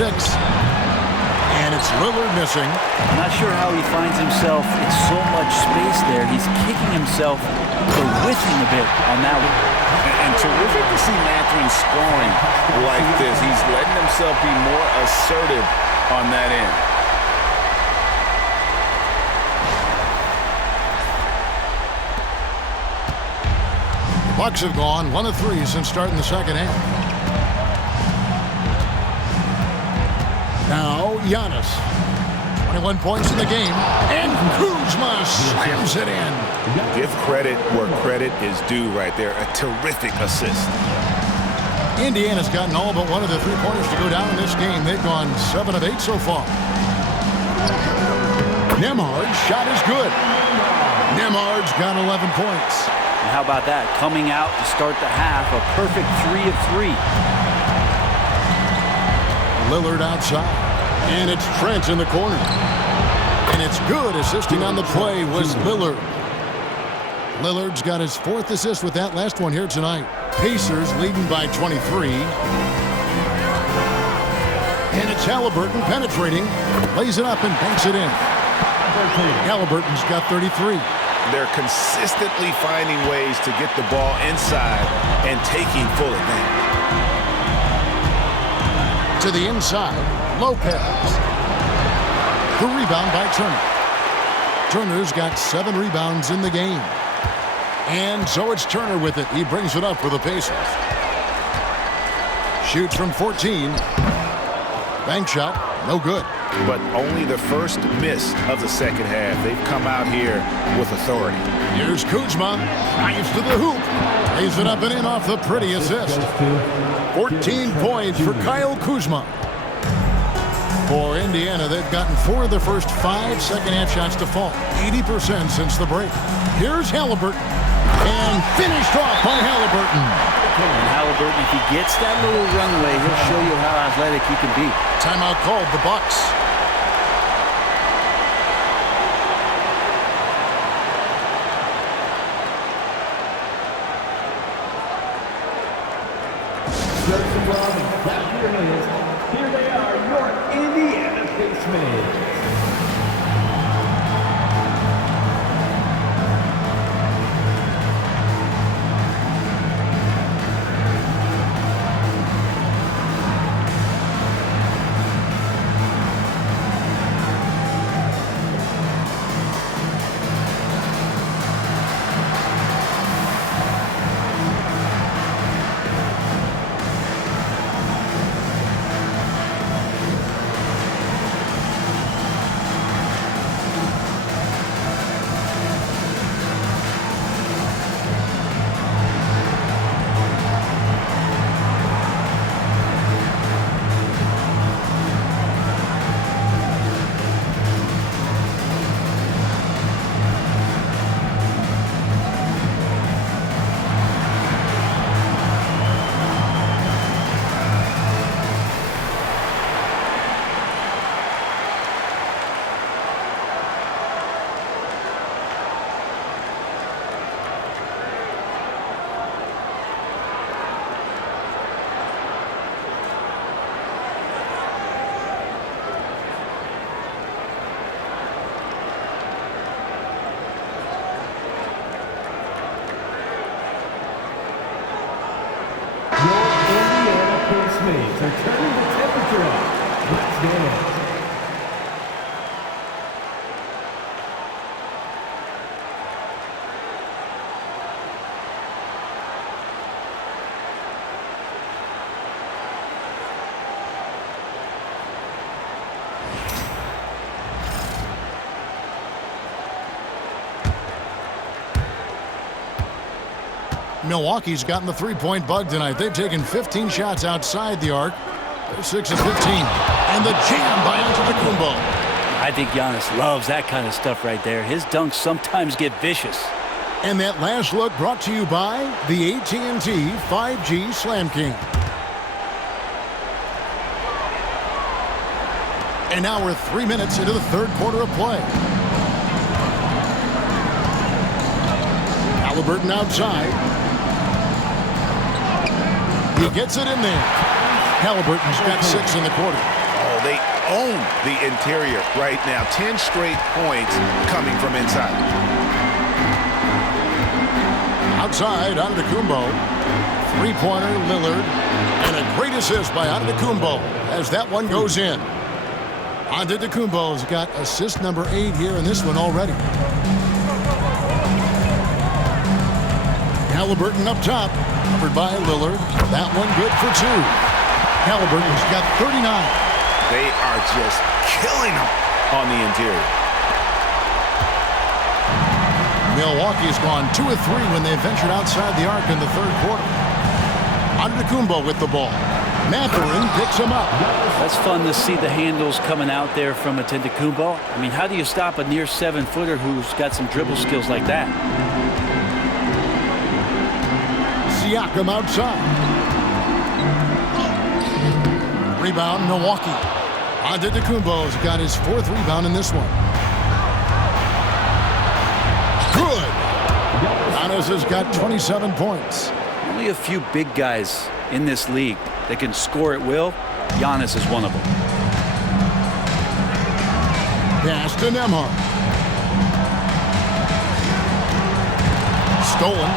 And it's Lillard missing. I'm not sure how he finds himself in so much space there. He's kicking himself to whiffing a bit on that one. And terrific to see Mathurin scoring like this. He's letting himself be more assertive on that end. The Bucks have gone 1 of 3 since starting the second half. Now Giannis. 21 points in the game. And Kuzma slams it in. Give credit where credit is due right there. A terrific assist. Indiana's gotten all but one of the 3-pointers to go down in this game. They've gone 7 of 8 so far. Nembhard's shot is good. Nembhard's got 11 points. And how about that? Coming out to start the half, a perfect 3 of 3. Lillard outside. And it's Trent in the corner. And it's good. Assisting on the play was Lillard. Lillard's got his 4th assist with that last one here tonight. Pacers leading by 23. And it's Halliburton penetrating. Lays it up and banks it in. Halliburton's got 33. They're consistently finding ways to get the ball inside and taking full advantage. To the inside, Lopez. The rebound by Turner. Turner's got 7 rebounds in the game. And so it's Turner with it. He brings it up for the Pacers. Shoots from 14. Bank shot, no good. But only the first miss of the second half. They've come out here with authority. Here's Kuzma. Drives to the hoop. Lays it up and in off the pretty assist. 14 points for Kyle Kuzma. For Indiana, they've gotten 4 of the first 5 second-half shots to fall. 80% since the break. Here's Halliburton. And finished off by Halliburton. And Halliburton, if he gets that little runway, he'll show you how athletic he can be. Timeout called, the Bucks. Here they are, your Indiana Pacers. They're turning the temperature up. Let's dance. Milwaukee's gotten the three-point bug tonight. They've taken 15 shots outside the arc. They're 6 of 15. And the jam by Antetokounmpo. I think Giannis loves that kind of stuff right there. His dunks sometimes get vicious. And that last look brought to you by the AT&T 5G Slam King. And now we're 3 minutes into the third quarter of play. Halliburton outside. He gets it in there. Halliburton's got 6 in the quarter. Oh, they own the interior right now. 10 straight points coming from inside. Outside, Antetokounmpo. Three-pointer, Lillard. And a great assist by Antetokounmpo as that one goes in. Antetokounmpo's got assist number 8 here in this one already. Halliburton up top, covered by Lillard. That one good for 2. Halliburton's got 39. They are just killing them on the interior. Milwaukee's gone 2 of 3 when they ventured outside the arc in the third quarter. Antetokounmpo with the ball. Mathurin picks him up. That's fun to see the handles coming out there from Antetokounmpo. I mean, how do you stop a near 7-footer who's got some dribble skills like that? Siakam outside. rebound, Milwaukee. Antetokounmpo's got his 4th rebound in this one. Good. Giannis has got 27 points. Only a few big guys in this league that can score at will. Giannis is one of them. Pass to Nembhard. Stolen.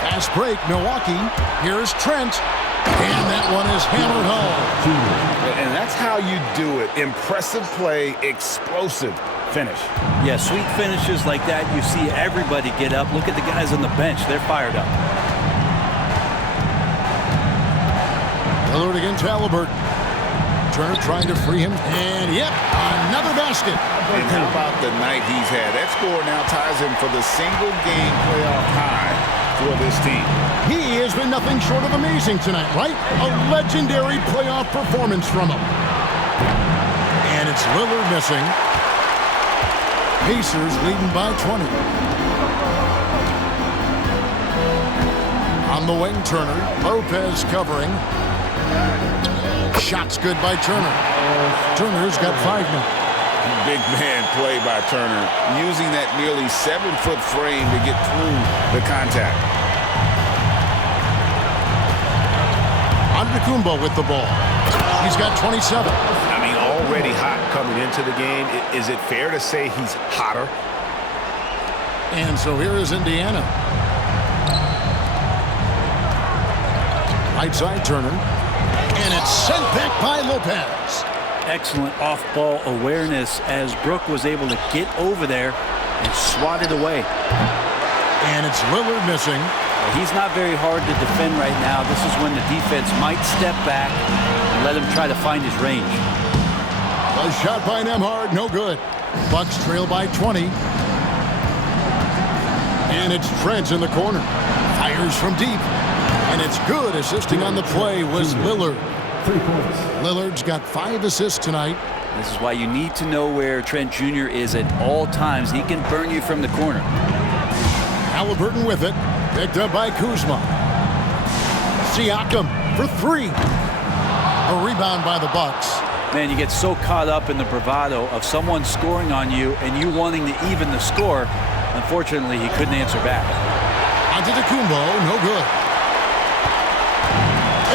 Fast break, Milwaukee. Here's Trent. And that one is hammered home. And that's how you do it. Impressive play, explosive finish. Yeah, sweet finishes like that, you see everybody get up. Look at the guys on the bench. They're fired up. Lillard against Halliburton. Turner trying to free him. And, yep, another basket. And how about the night he's had? That score now ties him for the single-game playoff high for this team. He has been nothing short of amazing tonight, right? A legendary playoff performance from him. And it's Lillard missing. Pacers leading by 20. On the wing, Turner. Lopez covering. Shots good by Turner. Turner's got 5 now. Big man play by Turner, using that nearly 7-foot frame to get through the contact. Antetokounmpo with the ball. He's got 27. I mean, already hot coming into the game. Is it fair to say he's hotter? And so here is Indiana. Right side, Turner. And it's sent back by Lopez. Excellent off-ball awareness as Brook was able to get over there and swat it away. And it's Lillard missing. He's not very hard to defend right now. This is when the defense might step back and let him try to find his range. A shot by Nembhard, no good. Bucks trail by 20. And it's Trent in the corner. Fires from deep. And it's good. Assisting on the play was Lillard. 3 points. Lillard's got 5 assists tonight. This is why you need to know where Trent Jr. is at all times. He can burn you from the corner. Halliburton with it. Picked up by Kuzma. Siakam for 3. A rebound by the Bucks. Man, you get so caught up in the bravado of someone scoring on you and you wanting to even the score. Unfortunately, he couldn't answer back. Antetokounmpo, no good.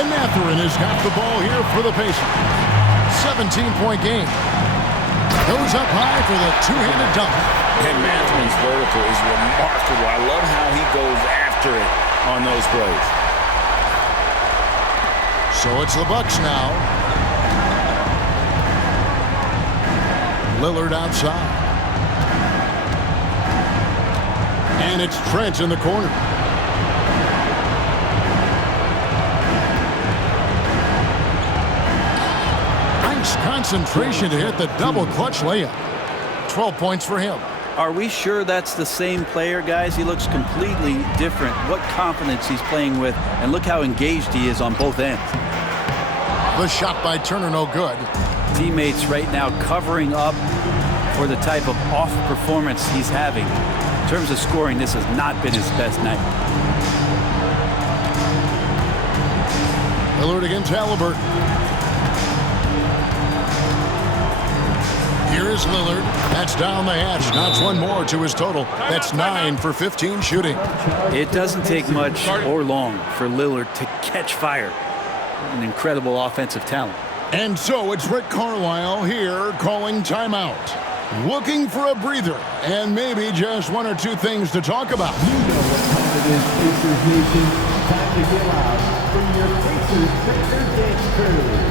And Mathurin has got the ball here for the Pacers. 17-point game. Goes up high for the two-handed dunk. And Mathurin's vertical is remarkable. I love how he goes after it on those plays. So it's the Bucks now. Lillard outside. And it's Trent in the corner. Nice concentration to hit the double clutch layup. 12 points for him. Are we sure that's the same player, guys? He looks completely different. What confidence he's playing with, and look how engaged he is on both ends. The shot by Turner, no good. Teammates right now covering up for the type of off performance he's having. In terms of scoring, this has not been his best night. Lillard against Halliburton. Here is Lillard. That's down the hatch. Knocks one more to his total. That's 9 for 15 shooting. It doesn't take much or long for Lillard to catch fire. An incredible offensive talent. And so it's Rick Carlisle here calling timeout. Looking for a breather and maybe just 1 or 2 things to talk about. You know what time it is, Pacers Nation. Time to get loud from your Pacers Pacers Dance Crew.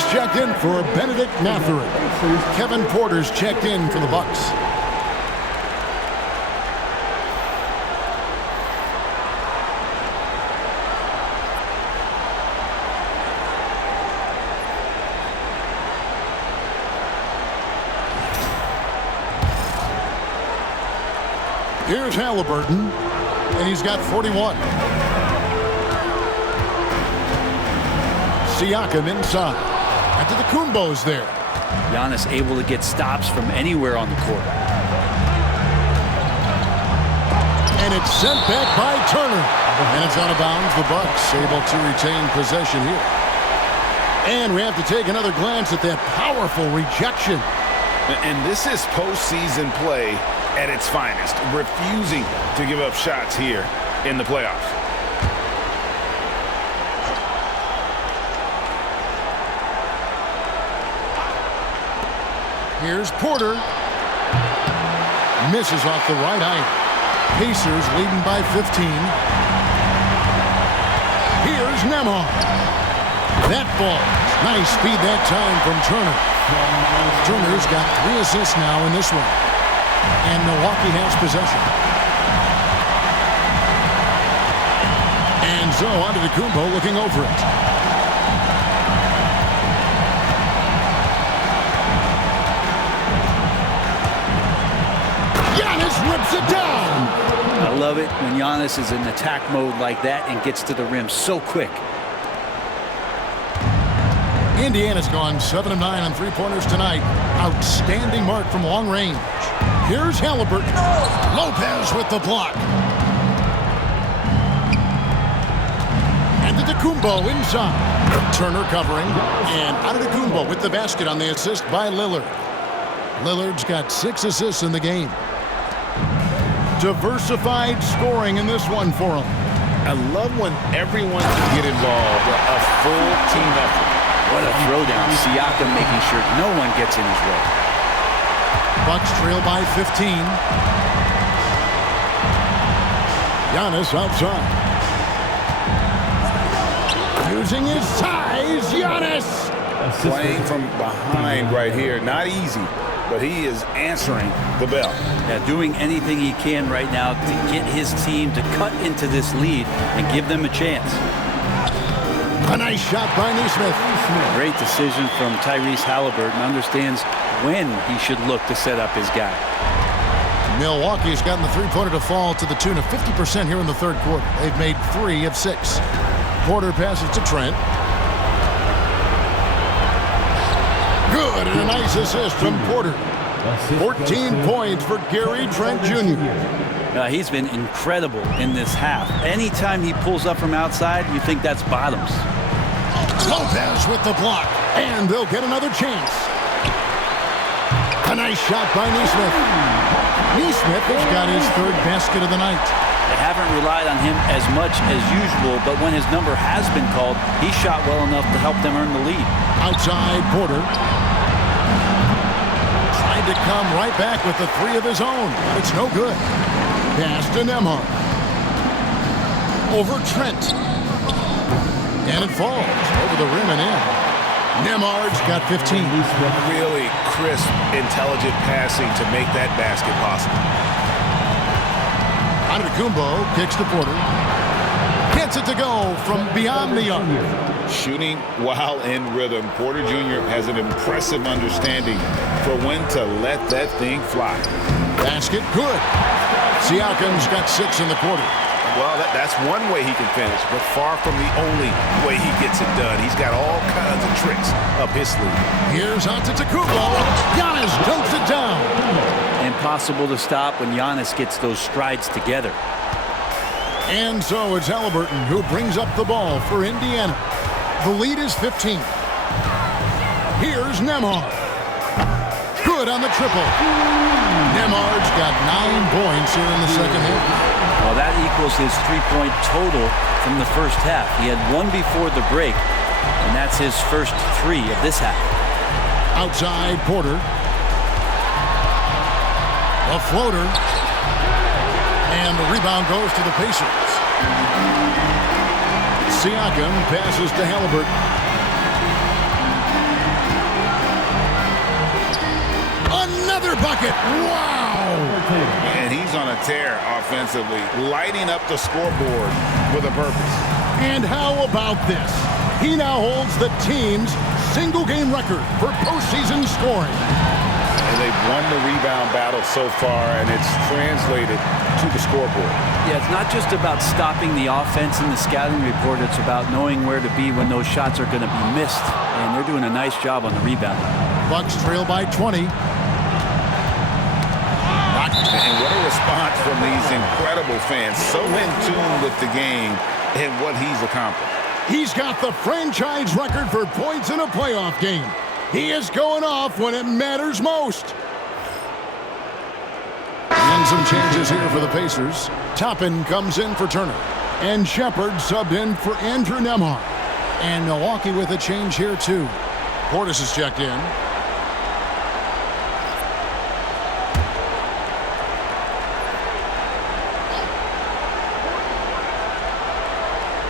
He's checked in for Bennedict Mathurin. Kevin Porter's checked in for the Bucks. Here's Halliburton, and he's got 41. Siakam inside. Antetokounmpo's there. Giannis able to get stops from anywhere on the court. And it's sent back by Turner. And it's out of bounds. The Bucks able to retain possession here. And we have to take another glance at that powerful rejection. And this is postseason play at its finest, refusing to give up shots here in the playoffs. Here's Porter. Misses off the right eye. Pacers leading by 15. Here's Nembhard. That ball. Nice speed that time from Turner. Turner's got 3 assists now in this one. And Milwaukee has possession. And so Antetokounmpo looking over it. Giannis rips it down. I love it when Giannis is in attack mode like that and gets to the rim so quick. Indiana's gone 7 of 9 on three-pointers tonight. Outstanding mark from long range. Here's Halliburton. Lopez with the block. Antetokounmpo inside. Turner covering. And Antetokounmpo with the basket on the assist by Lillard. Lillard's got 6 assists in the game. Diversified scoring in this one for him. I love when everyone can get involved, a full team effort. What a throwdown. Siakam making sure no one gets in his way. Bucks trail by 15. Giannis outside. Using his size, Giannis! Playing from behind right here. Not easy, but he is answering the bell. Yeah, doing anything he can right now to get his team to cut into this lead and give them a chance. A nice shot by Nesmith. Great decision from Tyrese Halliburton. Understands when he should look to set up his guy. Milwaukee's gotten the three-pointer to fall to the tune of 50% here in the third quarter. They've made 3 of 6. Porter passes to Trent. Good, and a nice assist from Porter. 14 points for Gary Trent Jr. He's been incredible in this half. Anytime he pulls up from outside, you think that's bottoms. Lopez with the block, and they'll get another chance. A nice shot by Nesmith. Nesmith has got his 3rd basket of the night. They haven't relied on him as much as usual, but when his number has been called, he shot well enough to help them earn the lead. Outside Porter. Tried to come right back with the 3 of his own, but it's no good. Pass to Nembhard. Over Trent. And it falls over the rim and in. Nembhard's got 15. Really crisp, intelligent passing to make that basket possible. Antetokounmpo kicks to Porter. Gets it to go from beyond the arc. Shooting while in rhythm. Porter Jr. has an impressive understanding for when to let that thing fly. Basket good. Siakam's got 6 in the quarter. Well, that's one way he can finish, but far from the only way he gets it done. He's got all kinds of tricks up his sleeve. Here's Antetokounmpo. Giannis dunks it down. Impossible to stop when Giannis gets those strides together. And so it's Halliburton who brings up the ball for Indiana. The lead is 15. Here's Nembhard. Good on the triple. Nembhard's got 9 points here in the second half. Well, that equals his 3-point total from the first half. He had 1 before the break, and that's his first 3 of this half. Outside Porter. A floater. And the rebound goes to the Pacers. Siakam passes to Halliburton. Another bucket. Wow. And he's on a tear offensively, lighting up the scoreboard with a purpose. And how about this? He now holds the team's single-game record for postseason scoring. And they've won the rebound battle so far, and it's translated to the scoreboard. Yeah, it's not just about stopping the offense in the scouting report. It's about knowing where to be when those shots are going to be missed. And they're doing a nice job on the rebound. Bucks trail by 20. And what a response from these incredible fans. So in tune with the game and what he's accomplished. He's got the franchise record for points in a playoff game. He is going off when it matters most. And some changes here for the Pacers. Toppin comes in for Turner. And Shepard subbed in for Andrew Nembhard. And Milwaukee with a change here too. Portis is checked in.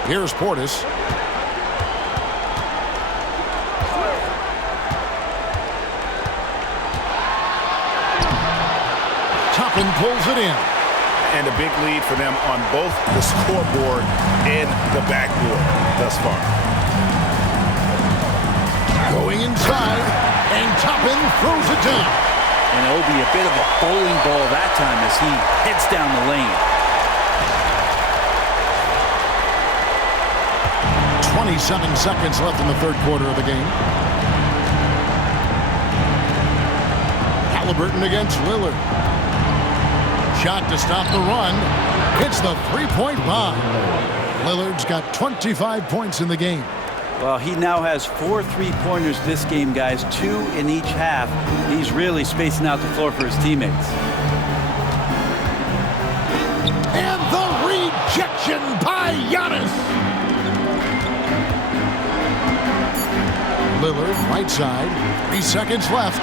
Here's Portis. Toppin pulls it in. And a big lead for them on both the scoreboard and the backboard thus far. Going inside, and Toppin throws it down. And it'll be a bit of a bowling ball that time as he heads down the lane. 27 seconds left in the third quarter of the game. Halliburton against Lillard. Shot to stop the run. Hits the three-point bomb. Lillard's got 25 points in the game. Well, he now has 4 3-pointers this game, guys. 2 in each half. He's really spacing out the floor for his teammates. And the rejection by Giannis. Lillard, right side. 3 seconds left.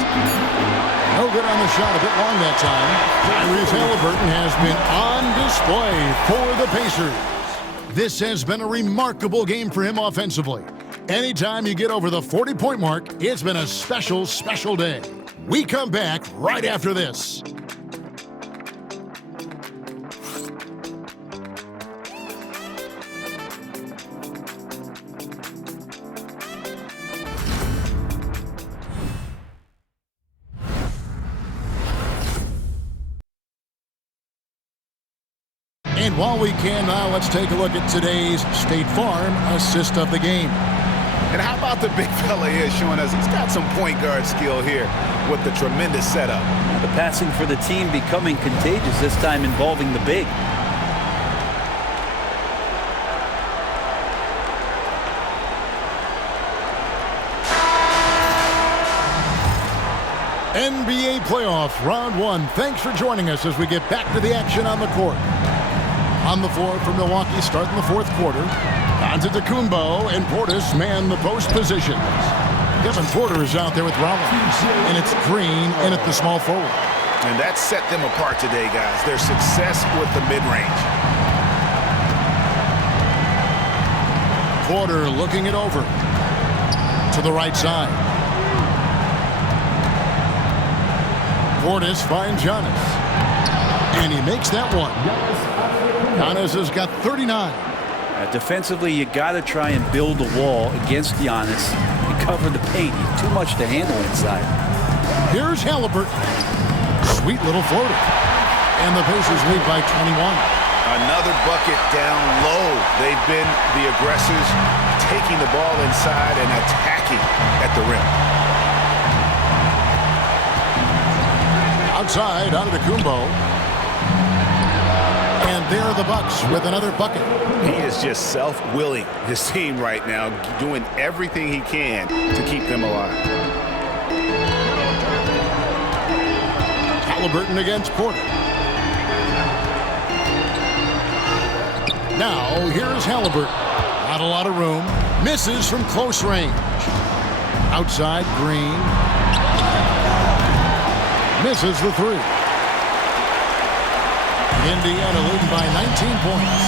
No good on the shot, a bit long that time. Tyrese Halliburton has been on display for the Pacers. This has been a remarkable game for him offensively. Anytime you get over the 40-point mark, it's been a special, special day. We come back right after this. And while we can now, let's take a look at today's State Farm assist of the game. And how about the big fella here showing us he's got some point guard skill here with the tremendous setup. The passing for the team becoming contagious, this time involving the big. NBA playoffs, round 1. Thanks for joining us as we get back to the action on the court. On the floor for Milwaukee, starting the fourth quarter. Antetokounmpo and Portis man the post positions. Kevin Porter is out there with Rollins. And it's Green in at the small forward. And that set them apart today, guys. Their success with the mid-range. Porter looking it over. To the right side. Portis finds Giannis. And he makes that one. Giannis has got 39. Defensively, you got to try and build a wall against Giannis and cover the paint. He's too much to handle inside. Here's Halliburton. Sweet little floater. And the Pacers lead by 21. Another bucket down low. They've been the aggressors, taking the ball inside and attacking at the rim. Outside, Antetokounmpo. And there are the Bucks with another bucket. He is just self-willing, his team right now, doing everything he can to keep them alive. Halliburton against Porter. Now, here's Halliburton. Not a lot of room. Misses from close range. Outside, Green. Misses the three. Indiana leading by 19 points.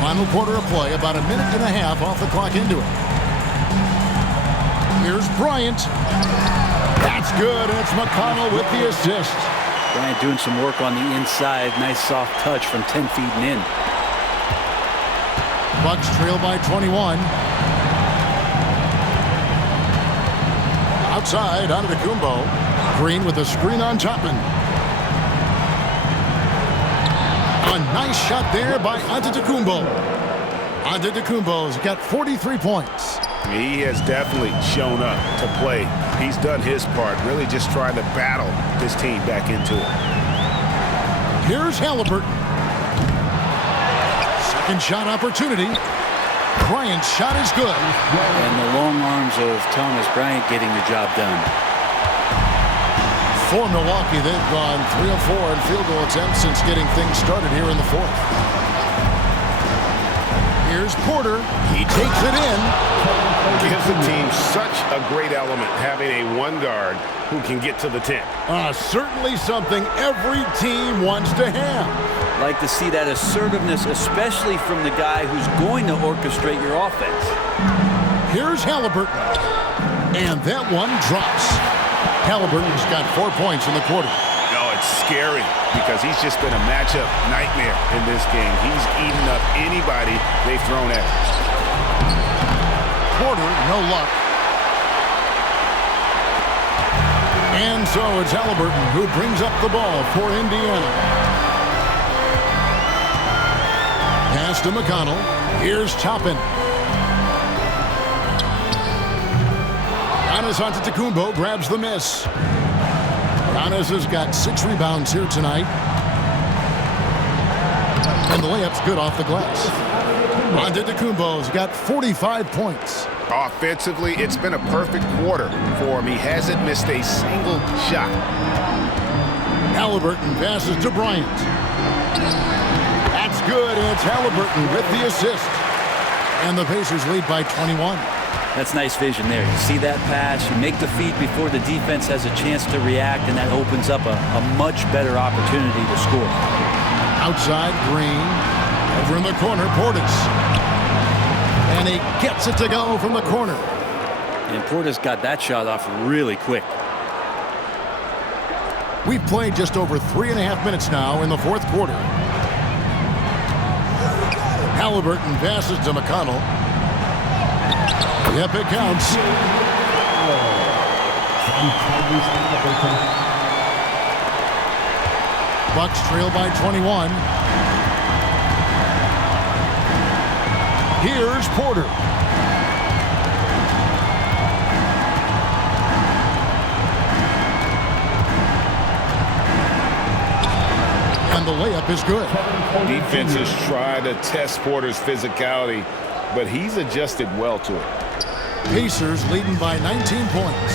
Final quarter of play, about a minute and a half off the clock into it. Here's Bryant. That's good, and it's McConnell with the assist. Bryant doing some work on the inside. Nice soft touch from 10 feet and in. Bucks trail by 21. Outside, onto Kumbo. Green with a screen on Toppin. A nice shot there by Antetokounmpo. Antetokounmpo's got 43 points. He has definitely shown up to play. He's done his part, really just trying to battle his team back into it. Here's Halliburton. Second shot opportunity. Bryant's shot is good. And the long arms of Thomas Bryant getting the job done. For Milwaukee, they've gone 3 of 4 in field goal attempts since getting things started here in the fourth. Here's Porter. He takes it in. Gives the team such a great element having a one guard who can get to the 10. Certainly something every team wants to have. Like to see that assertiveness, especially from the guy who's going to orchestrate your offense. Here's Halliburton. And that one drops. Halliburton's got 4 points in the quarter. Oh, it's scary because he's just been a matchup nightmare in this game. He's eaten up anybody they've thrown at him. Porter, no luck. And so it's Halliburton who brings up the ball for Indiana. Pass to McConnell. Here's Toppin. Giannis Antetokounmpo grabs the miss. Giannis has got 6 rebounds here tonight. And the layup's good off the glass. Antetokounmpo's got 45 points. Offensively, it's been a perfect quarter for him. He hasn't missed a single shot. Halliburton passes to Bryant. That's good, and it's Halliburton with the assist. And the Pacers lead by 21. That's nice vision there. You see that pass, you make the feed before the defense has a chance to react, and that opens up a much better opportunity to score. Outside, Green. Over in the corner, Portis. And he gets it to go from the corner. And Portis got that shot off really quick. We've played just over 3.5 minutes now in the fourth quarter. Halliburton passes to McConnell. Yep, it counts. Bucks trail by 21. Here's Porter. And the layup is good. Defenses try to test Porter's physicality, but he's adjusted well to it. Pacers leading by 19 points.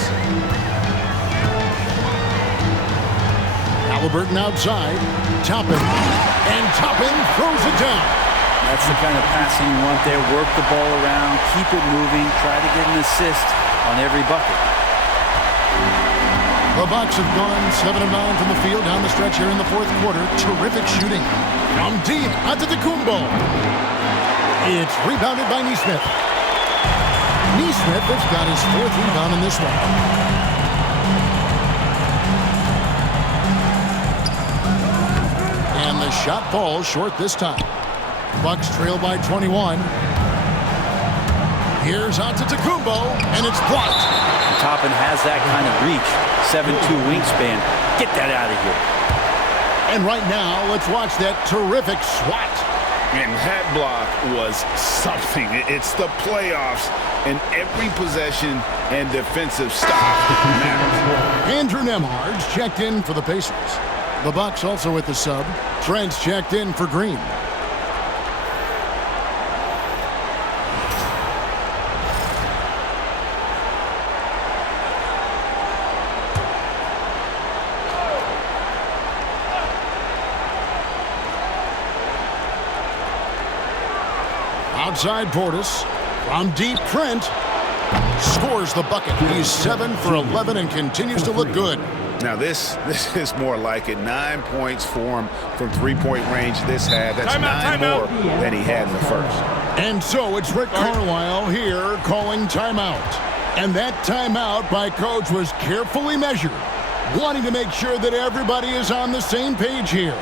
Halliburton outside. Toppin. And Toppin throws it down. That's the kind of passing you want there. Work the ball around, keep it moving, try to get an assist on every bucket. The Bucks have gone 7 of 9 from the field down the stretch here in the fourth quarter. Terrific shooting. From deep, Antetokounmpo. It's rebounded by Nesmith. Nesmith has got his 4th rebound in this one. And the shot falls short this time. Bucks trail by 21. Here's Antetokounmpo, and it's blocked. Toppin has that kind of reach. 7'2" wingspan. Get that out of here. And right now, let's watch that terrific swat. And that block was something. It's the playoffs, and every possession and defensive stop matters. Andrew Nembhard's checked in for the Pacers. The Bucks also with the sub. Trent's checked in for Green. Outside Portis. From deep, Trent scores the bucket. He's 7 for 11 and continues to look good. Now this is more like it. 9 points for him from three-point range this half. That's nine more than he had in the first. And so it's Rick Carlisle here calling timeout. And that timeout by Coach was carefully measured, wanting to make sure that everybody is on the same page here.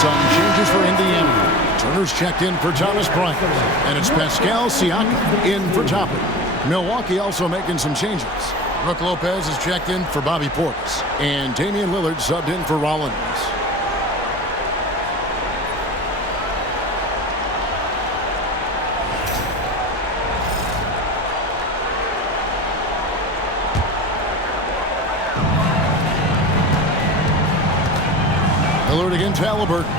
Some changes for Indiana. Turner's checked in for Thomas Bryant. And it's Pascal Siakam in for Toppin. Milwaukee also making some changes. Brook Lopez is checked in for Bobby Portis. And Damian Lillard subbed in for Rollins. Lillard against Halliburton.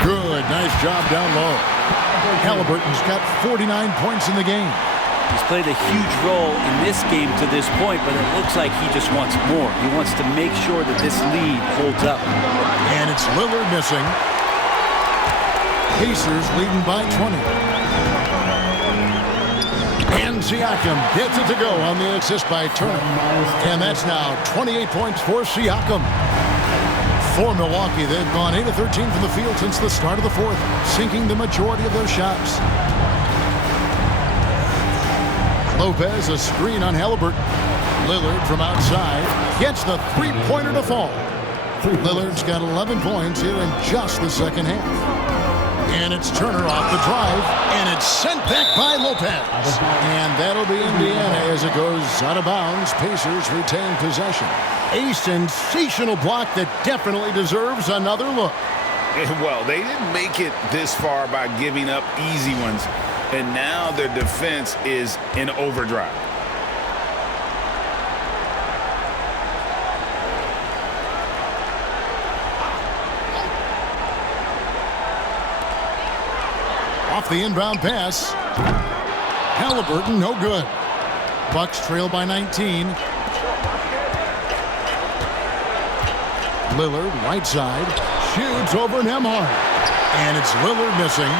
Good, nice job down low. Halliburton's got 49 points in the game. He's played a huge role in this game to this point, but it looks like he just wants more. He wants to make sure that this lead holds up. And it's Lillard missing. Pacers leading by 20. And Siakam gets it to go on the assist by Turner. And that's now 28 points for Siakam. For Milwaukee, they've gone 8 of 13 from the field since the start of the fourth, sinking the majority of their shots. Lopez, a screen on Halliburton. Lillard from outside gets the three-pointer to fall. Lillard's got 11 points here in just the second half. And it's Turner off the drive, and it's sent back by Lopez. And that'll be Indiana as it goes out of bounds. Pacers retain possession. A sensational block that definitely deserves another look. Well, they didn't make it this far by giving up easy ones, and now their defense is in overdrive. Off the inbound pass. Halliburton, no good. Bucks trail by 19. Lillard, right side, shoots over Nembhard. And it's Lillard missing.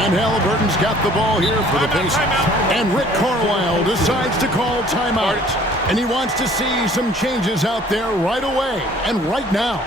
And Halliburton's got the ball here for the Pacers. And Rick Carlisle decides to call timeout. And he wants to see some changes out there right away and right now.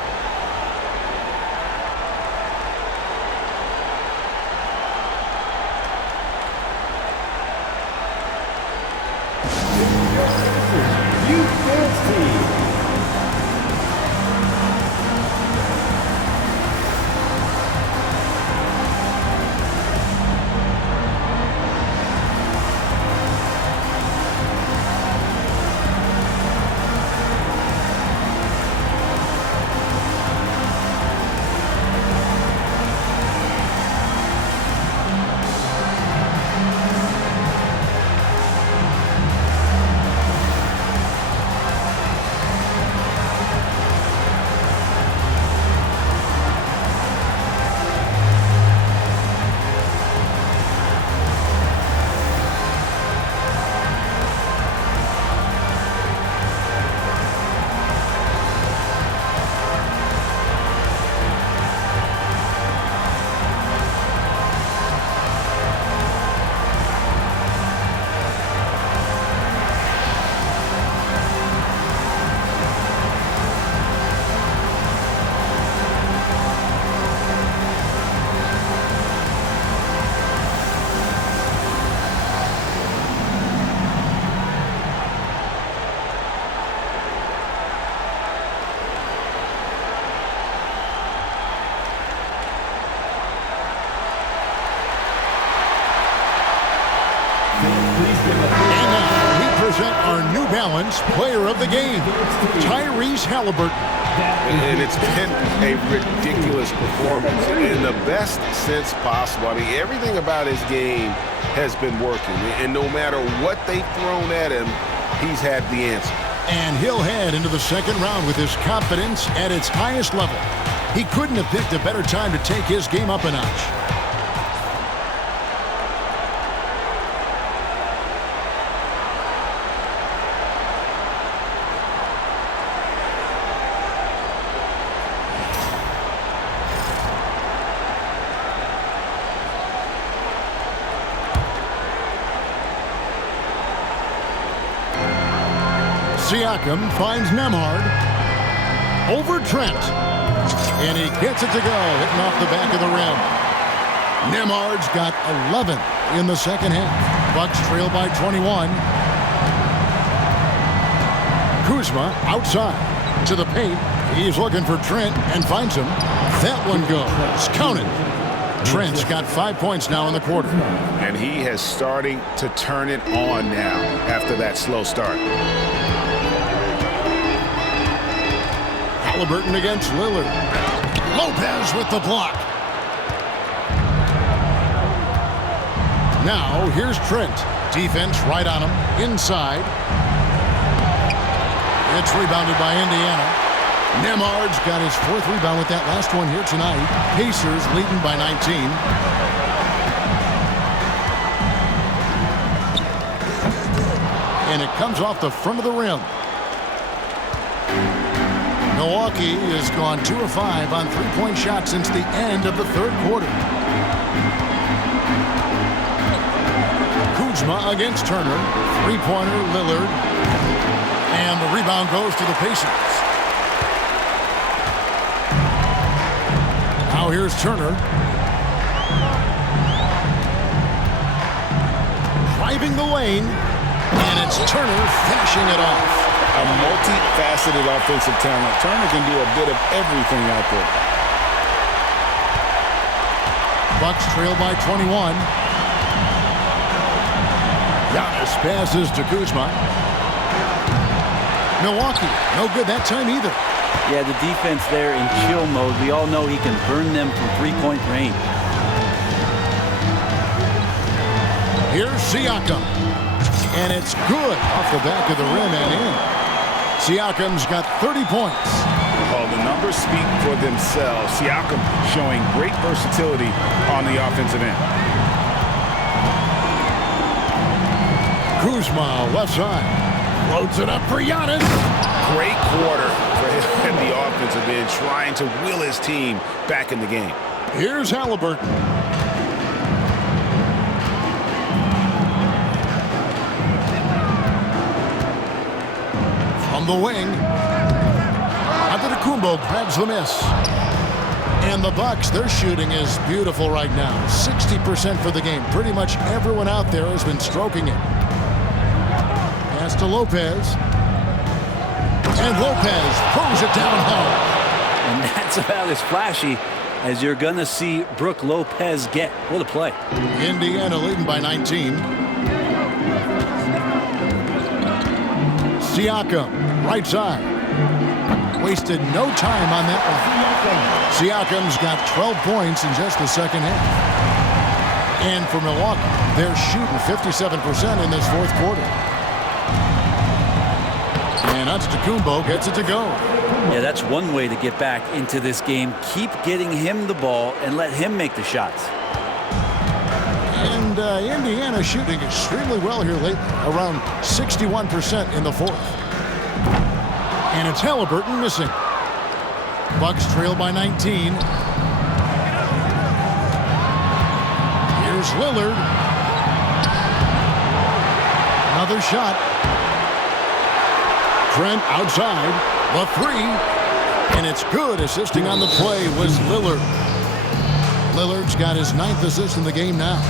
our New Balance Player of the Game, Tyrese Halliburton. And it's been a ridiculous performance in the best sense possible. I mean, everything about his game has been working. And no matter what they've thrown at him, he's had the answer. And he'll head into the second round with his confidence at its highest level. He couldn't have picked a better time to take his game up a notch. Siakam finds Nembhard over Trent. And he gets it to go, hitting off the back of the rim. Nembhard's got 11 in the second half. Bucks trail by 21. Kuzma outside to the paint. He's looking for Trent and finds him. That one goes. Counted. Trent's got 5 points now in the quarter. And he has starting to turn it on now after that slow start. Halliburton against Lillard. Lopez with the block. Now here's Trent. Defense right on him. Inside. It's rebounded by Indiana. Nembhard's got his 4th rebound with that last one here tonight. Pacers leading by 19. And it comes off the front of the rim. Milwaukee has gone 2 of 5 on 3-point shots since the end of the third quarter. Kuzma against Turner. 3-pointer, Lillard. And the rebound goes to the Pacers. Now here's Turner. Driving the lane. And it's Turner finishing it off. A multifaceted offensive talent. Turner can do a bit of everything out there. Bucks trail by 21. Giannis passes to Kuzma. Milwaukee, no good that time either. Yeah, the defense there in chill mode. We all know he can burn them from 3-point range. Here's Siakam. And it's good off the back of the rim and in. Siakam's got 30 points. Well, the numbers speak for themselves. Siakam showing great versatility on the offensive end. Kuzma left side. Loads it up for Giannis. Great quarter for him and the offensive end, trying to will his team back in the game. Here's Halliburton. From the wing. Antetokounmpo grabs the miss. And the Bucks, their shooting is beautiful right now. 60% for the game. Pretty much everyone out there has been stroking it. Pass to Lopez. And Lopez throws it down home. And that's about as flashy as you're going to see Brook Lopez get. What a play. Indiana leading by 19. Siakam, right side. Wasted no time on that one. Siakam's got 12 points in just the second half. And for Milwaukee, they're shooting 57% in this fourth quarter. And Antetokounmpo gets it to go. Yeah, that's one way to get back into this game. Keep getting him the ball and let him make the shots. And Indiana shooting extremely well here lately, around 61% in the fourth. And it's Halliburton missing. Bucks trail by 19. Here's Lillard. Another shot. Trent outside. The three. And it's good. Assisting on the play was Lillard. Lillard's got his 9th assist in the game now.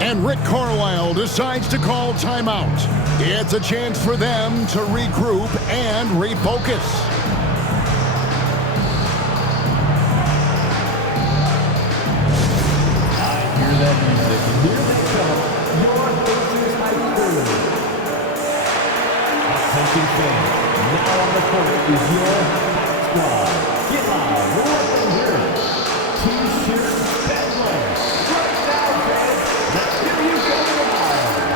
And Rick Carlisle decides to call timeout. It's a chance for them to regroup and refocus. Hear that music. Here they come, your Pacers high school. Pacers fans, now on the court is your squad. Get loud, we'll let them hear it. T-shirt bedlam. Right now, fans, let's hear you go wild.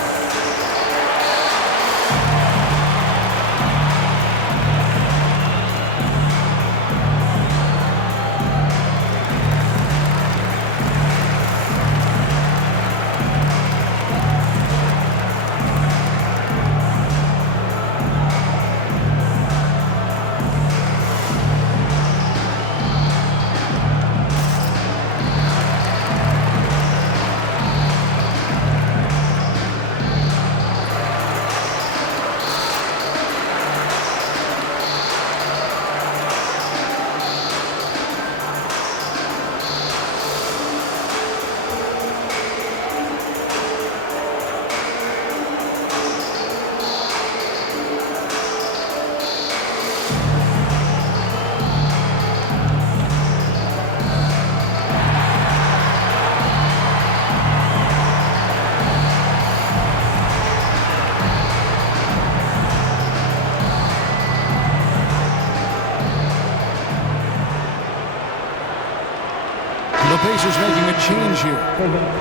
The Pacers making a change here.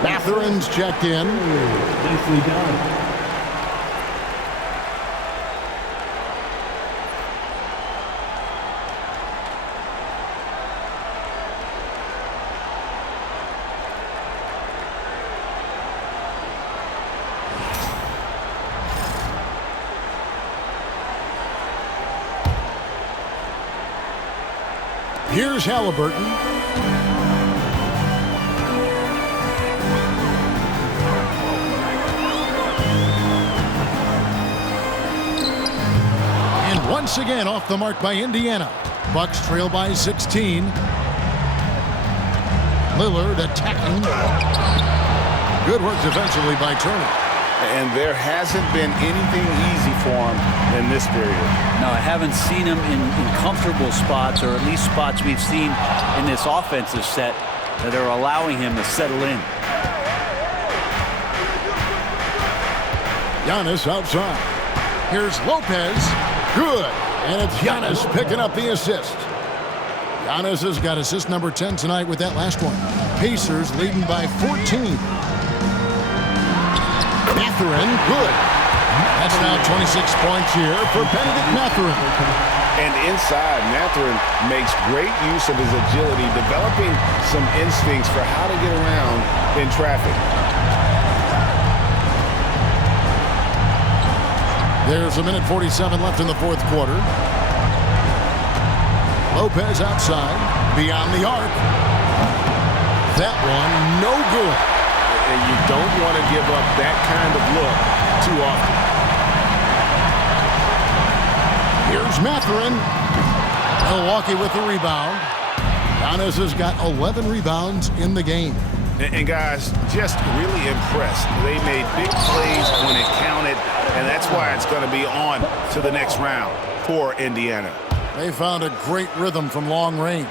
Mathurin's checked in. Nicely done. Here's Halliburton. Once again off the mark by Indiana. Bucks trail by 16. Lillard attacking. Good work defensively by Turner. And there hasn't been anything easy for him in this period. No, I haven't seen him in comfortable spots, or at least spots we've seen in this offensive set that are allowing him to settle in. Giannis outside. Here's Lopez. Good. And it's Giannis picking up the assist. Giannis has got assist number 10 tonight with that last one. Pacers leading by 14. Mathurin, good. That's now 26 points here for Bennedict Mathurin. And inside, Mathurin makes great use of his agility, developing some instincts for how to get around in traffic. There's a minute 47 left in the fourth quarter. Lopez outside, beyond the arc. That one, no good. And you don't want to give up that kind of look too often. Here's Mathurin. Milwaukee with the rebound. Giannis has got 11 rebounds in the game. And guys, just really impressed. They made big plays when it counted, and that's why it's going to be on to the next round for Indiana. They found a great rhythm from long range.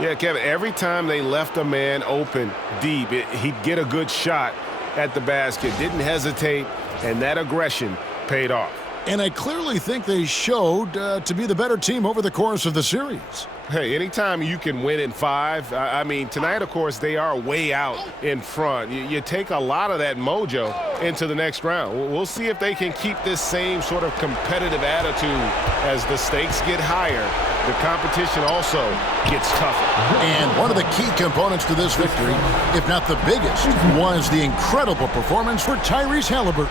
Yeah, Kevin, every time they left a man open deep, he'd get a good shot at the basket. Didn't hesitate, and that aggression paid off. And I clearly think they showed to be the better team over the course of the series. Hey, anytime you can win in 5, I mean, tonight, of course, they are way out in front. You take a lot of that mojo into the next round. We'll see if they can keep this same sort of competitive attitude as the stakes get higher. The competition also gets tougher. And one of the key components to this victory, if not the biggest, was the incredible performance for Tyrese Halliburton.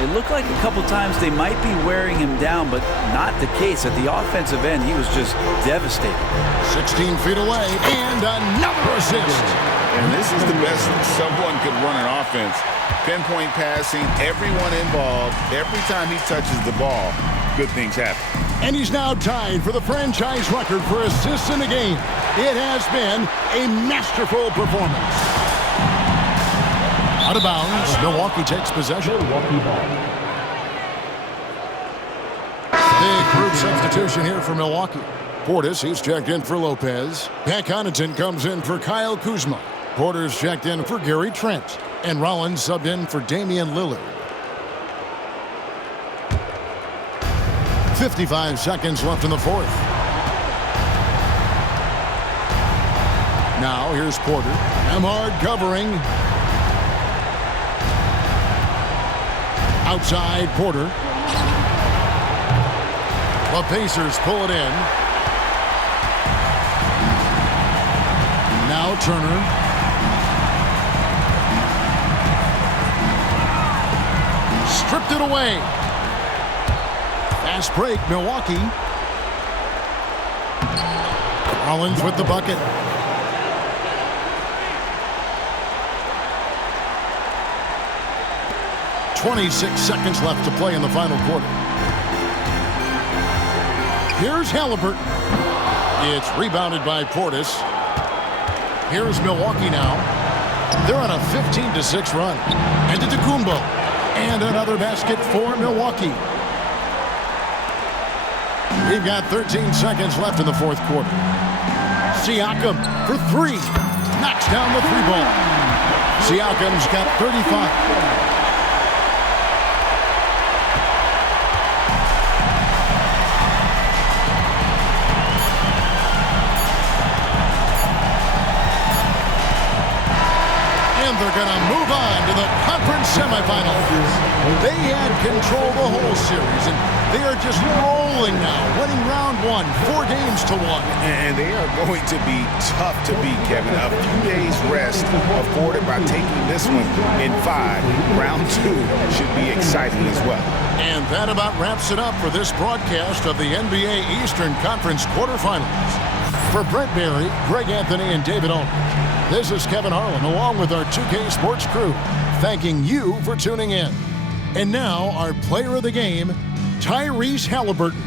It looked like a couple times they might be wearing him down, but not the case. At the offensive end, he was just devastating. 16 feet away, and another assist. And this is the best someone could run an offense. Pinpoint passing, everyone involved. Every time he touches the ball, good things happen. And he's now tied for the franchise record for assists in the game. It has been a masterful performance. Out of bounds, Milwaukee takes possession. Big group substitution here for Milwaukee. Portis, he's checked in for Lopez. Pat Connaughton comes in for Kyle Kuzma. Porter's checked in for Gary Trent. And Rollins subbed in for Damian Lillard. 55 seconds left in the fourth. Now here's Porter. Emhard covering. Outside Porter. The Pacers pull it in. Now Turner. Stripped it away. Fast break, Milwaukee. Rollins with the bucket. .26 seconds left to play in the final quarter. Here's Halliburton. It's rebounded by Portis. Here's Milwaukee now. They're on a 15-6 run. And to Kumbo. And another basket for Milwaukee. We've got 13 seconds left in the fourth quarter. Siakam for three. Knocks down the three ball. Siakam's got 35. They're going to move on to the conference semifinals. They had control the whole series, and they are just rolling now, winning round one, 4 games to 1. And they are going to be tough to beat, Kevin. A few days rest afforded by taking this one in 5. Round 2 should be exciting as well. And that about wraps it up for this broadcast of the NBA Eastern Conference quarterfinals. For Brent Barry, Greg Anthony, and David Aldridge, this is Kevin Harlan, along with our 2K Sports crew, thanking you for tuning in. And now, our player of the game, Tyrese Halliburton.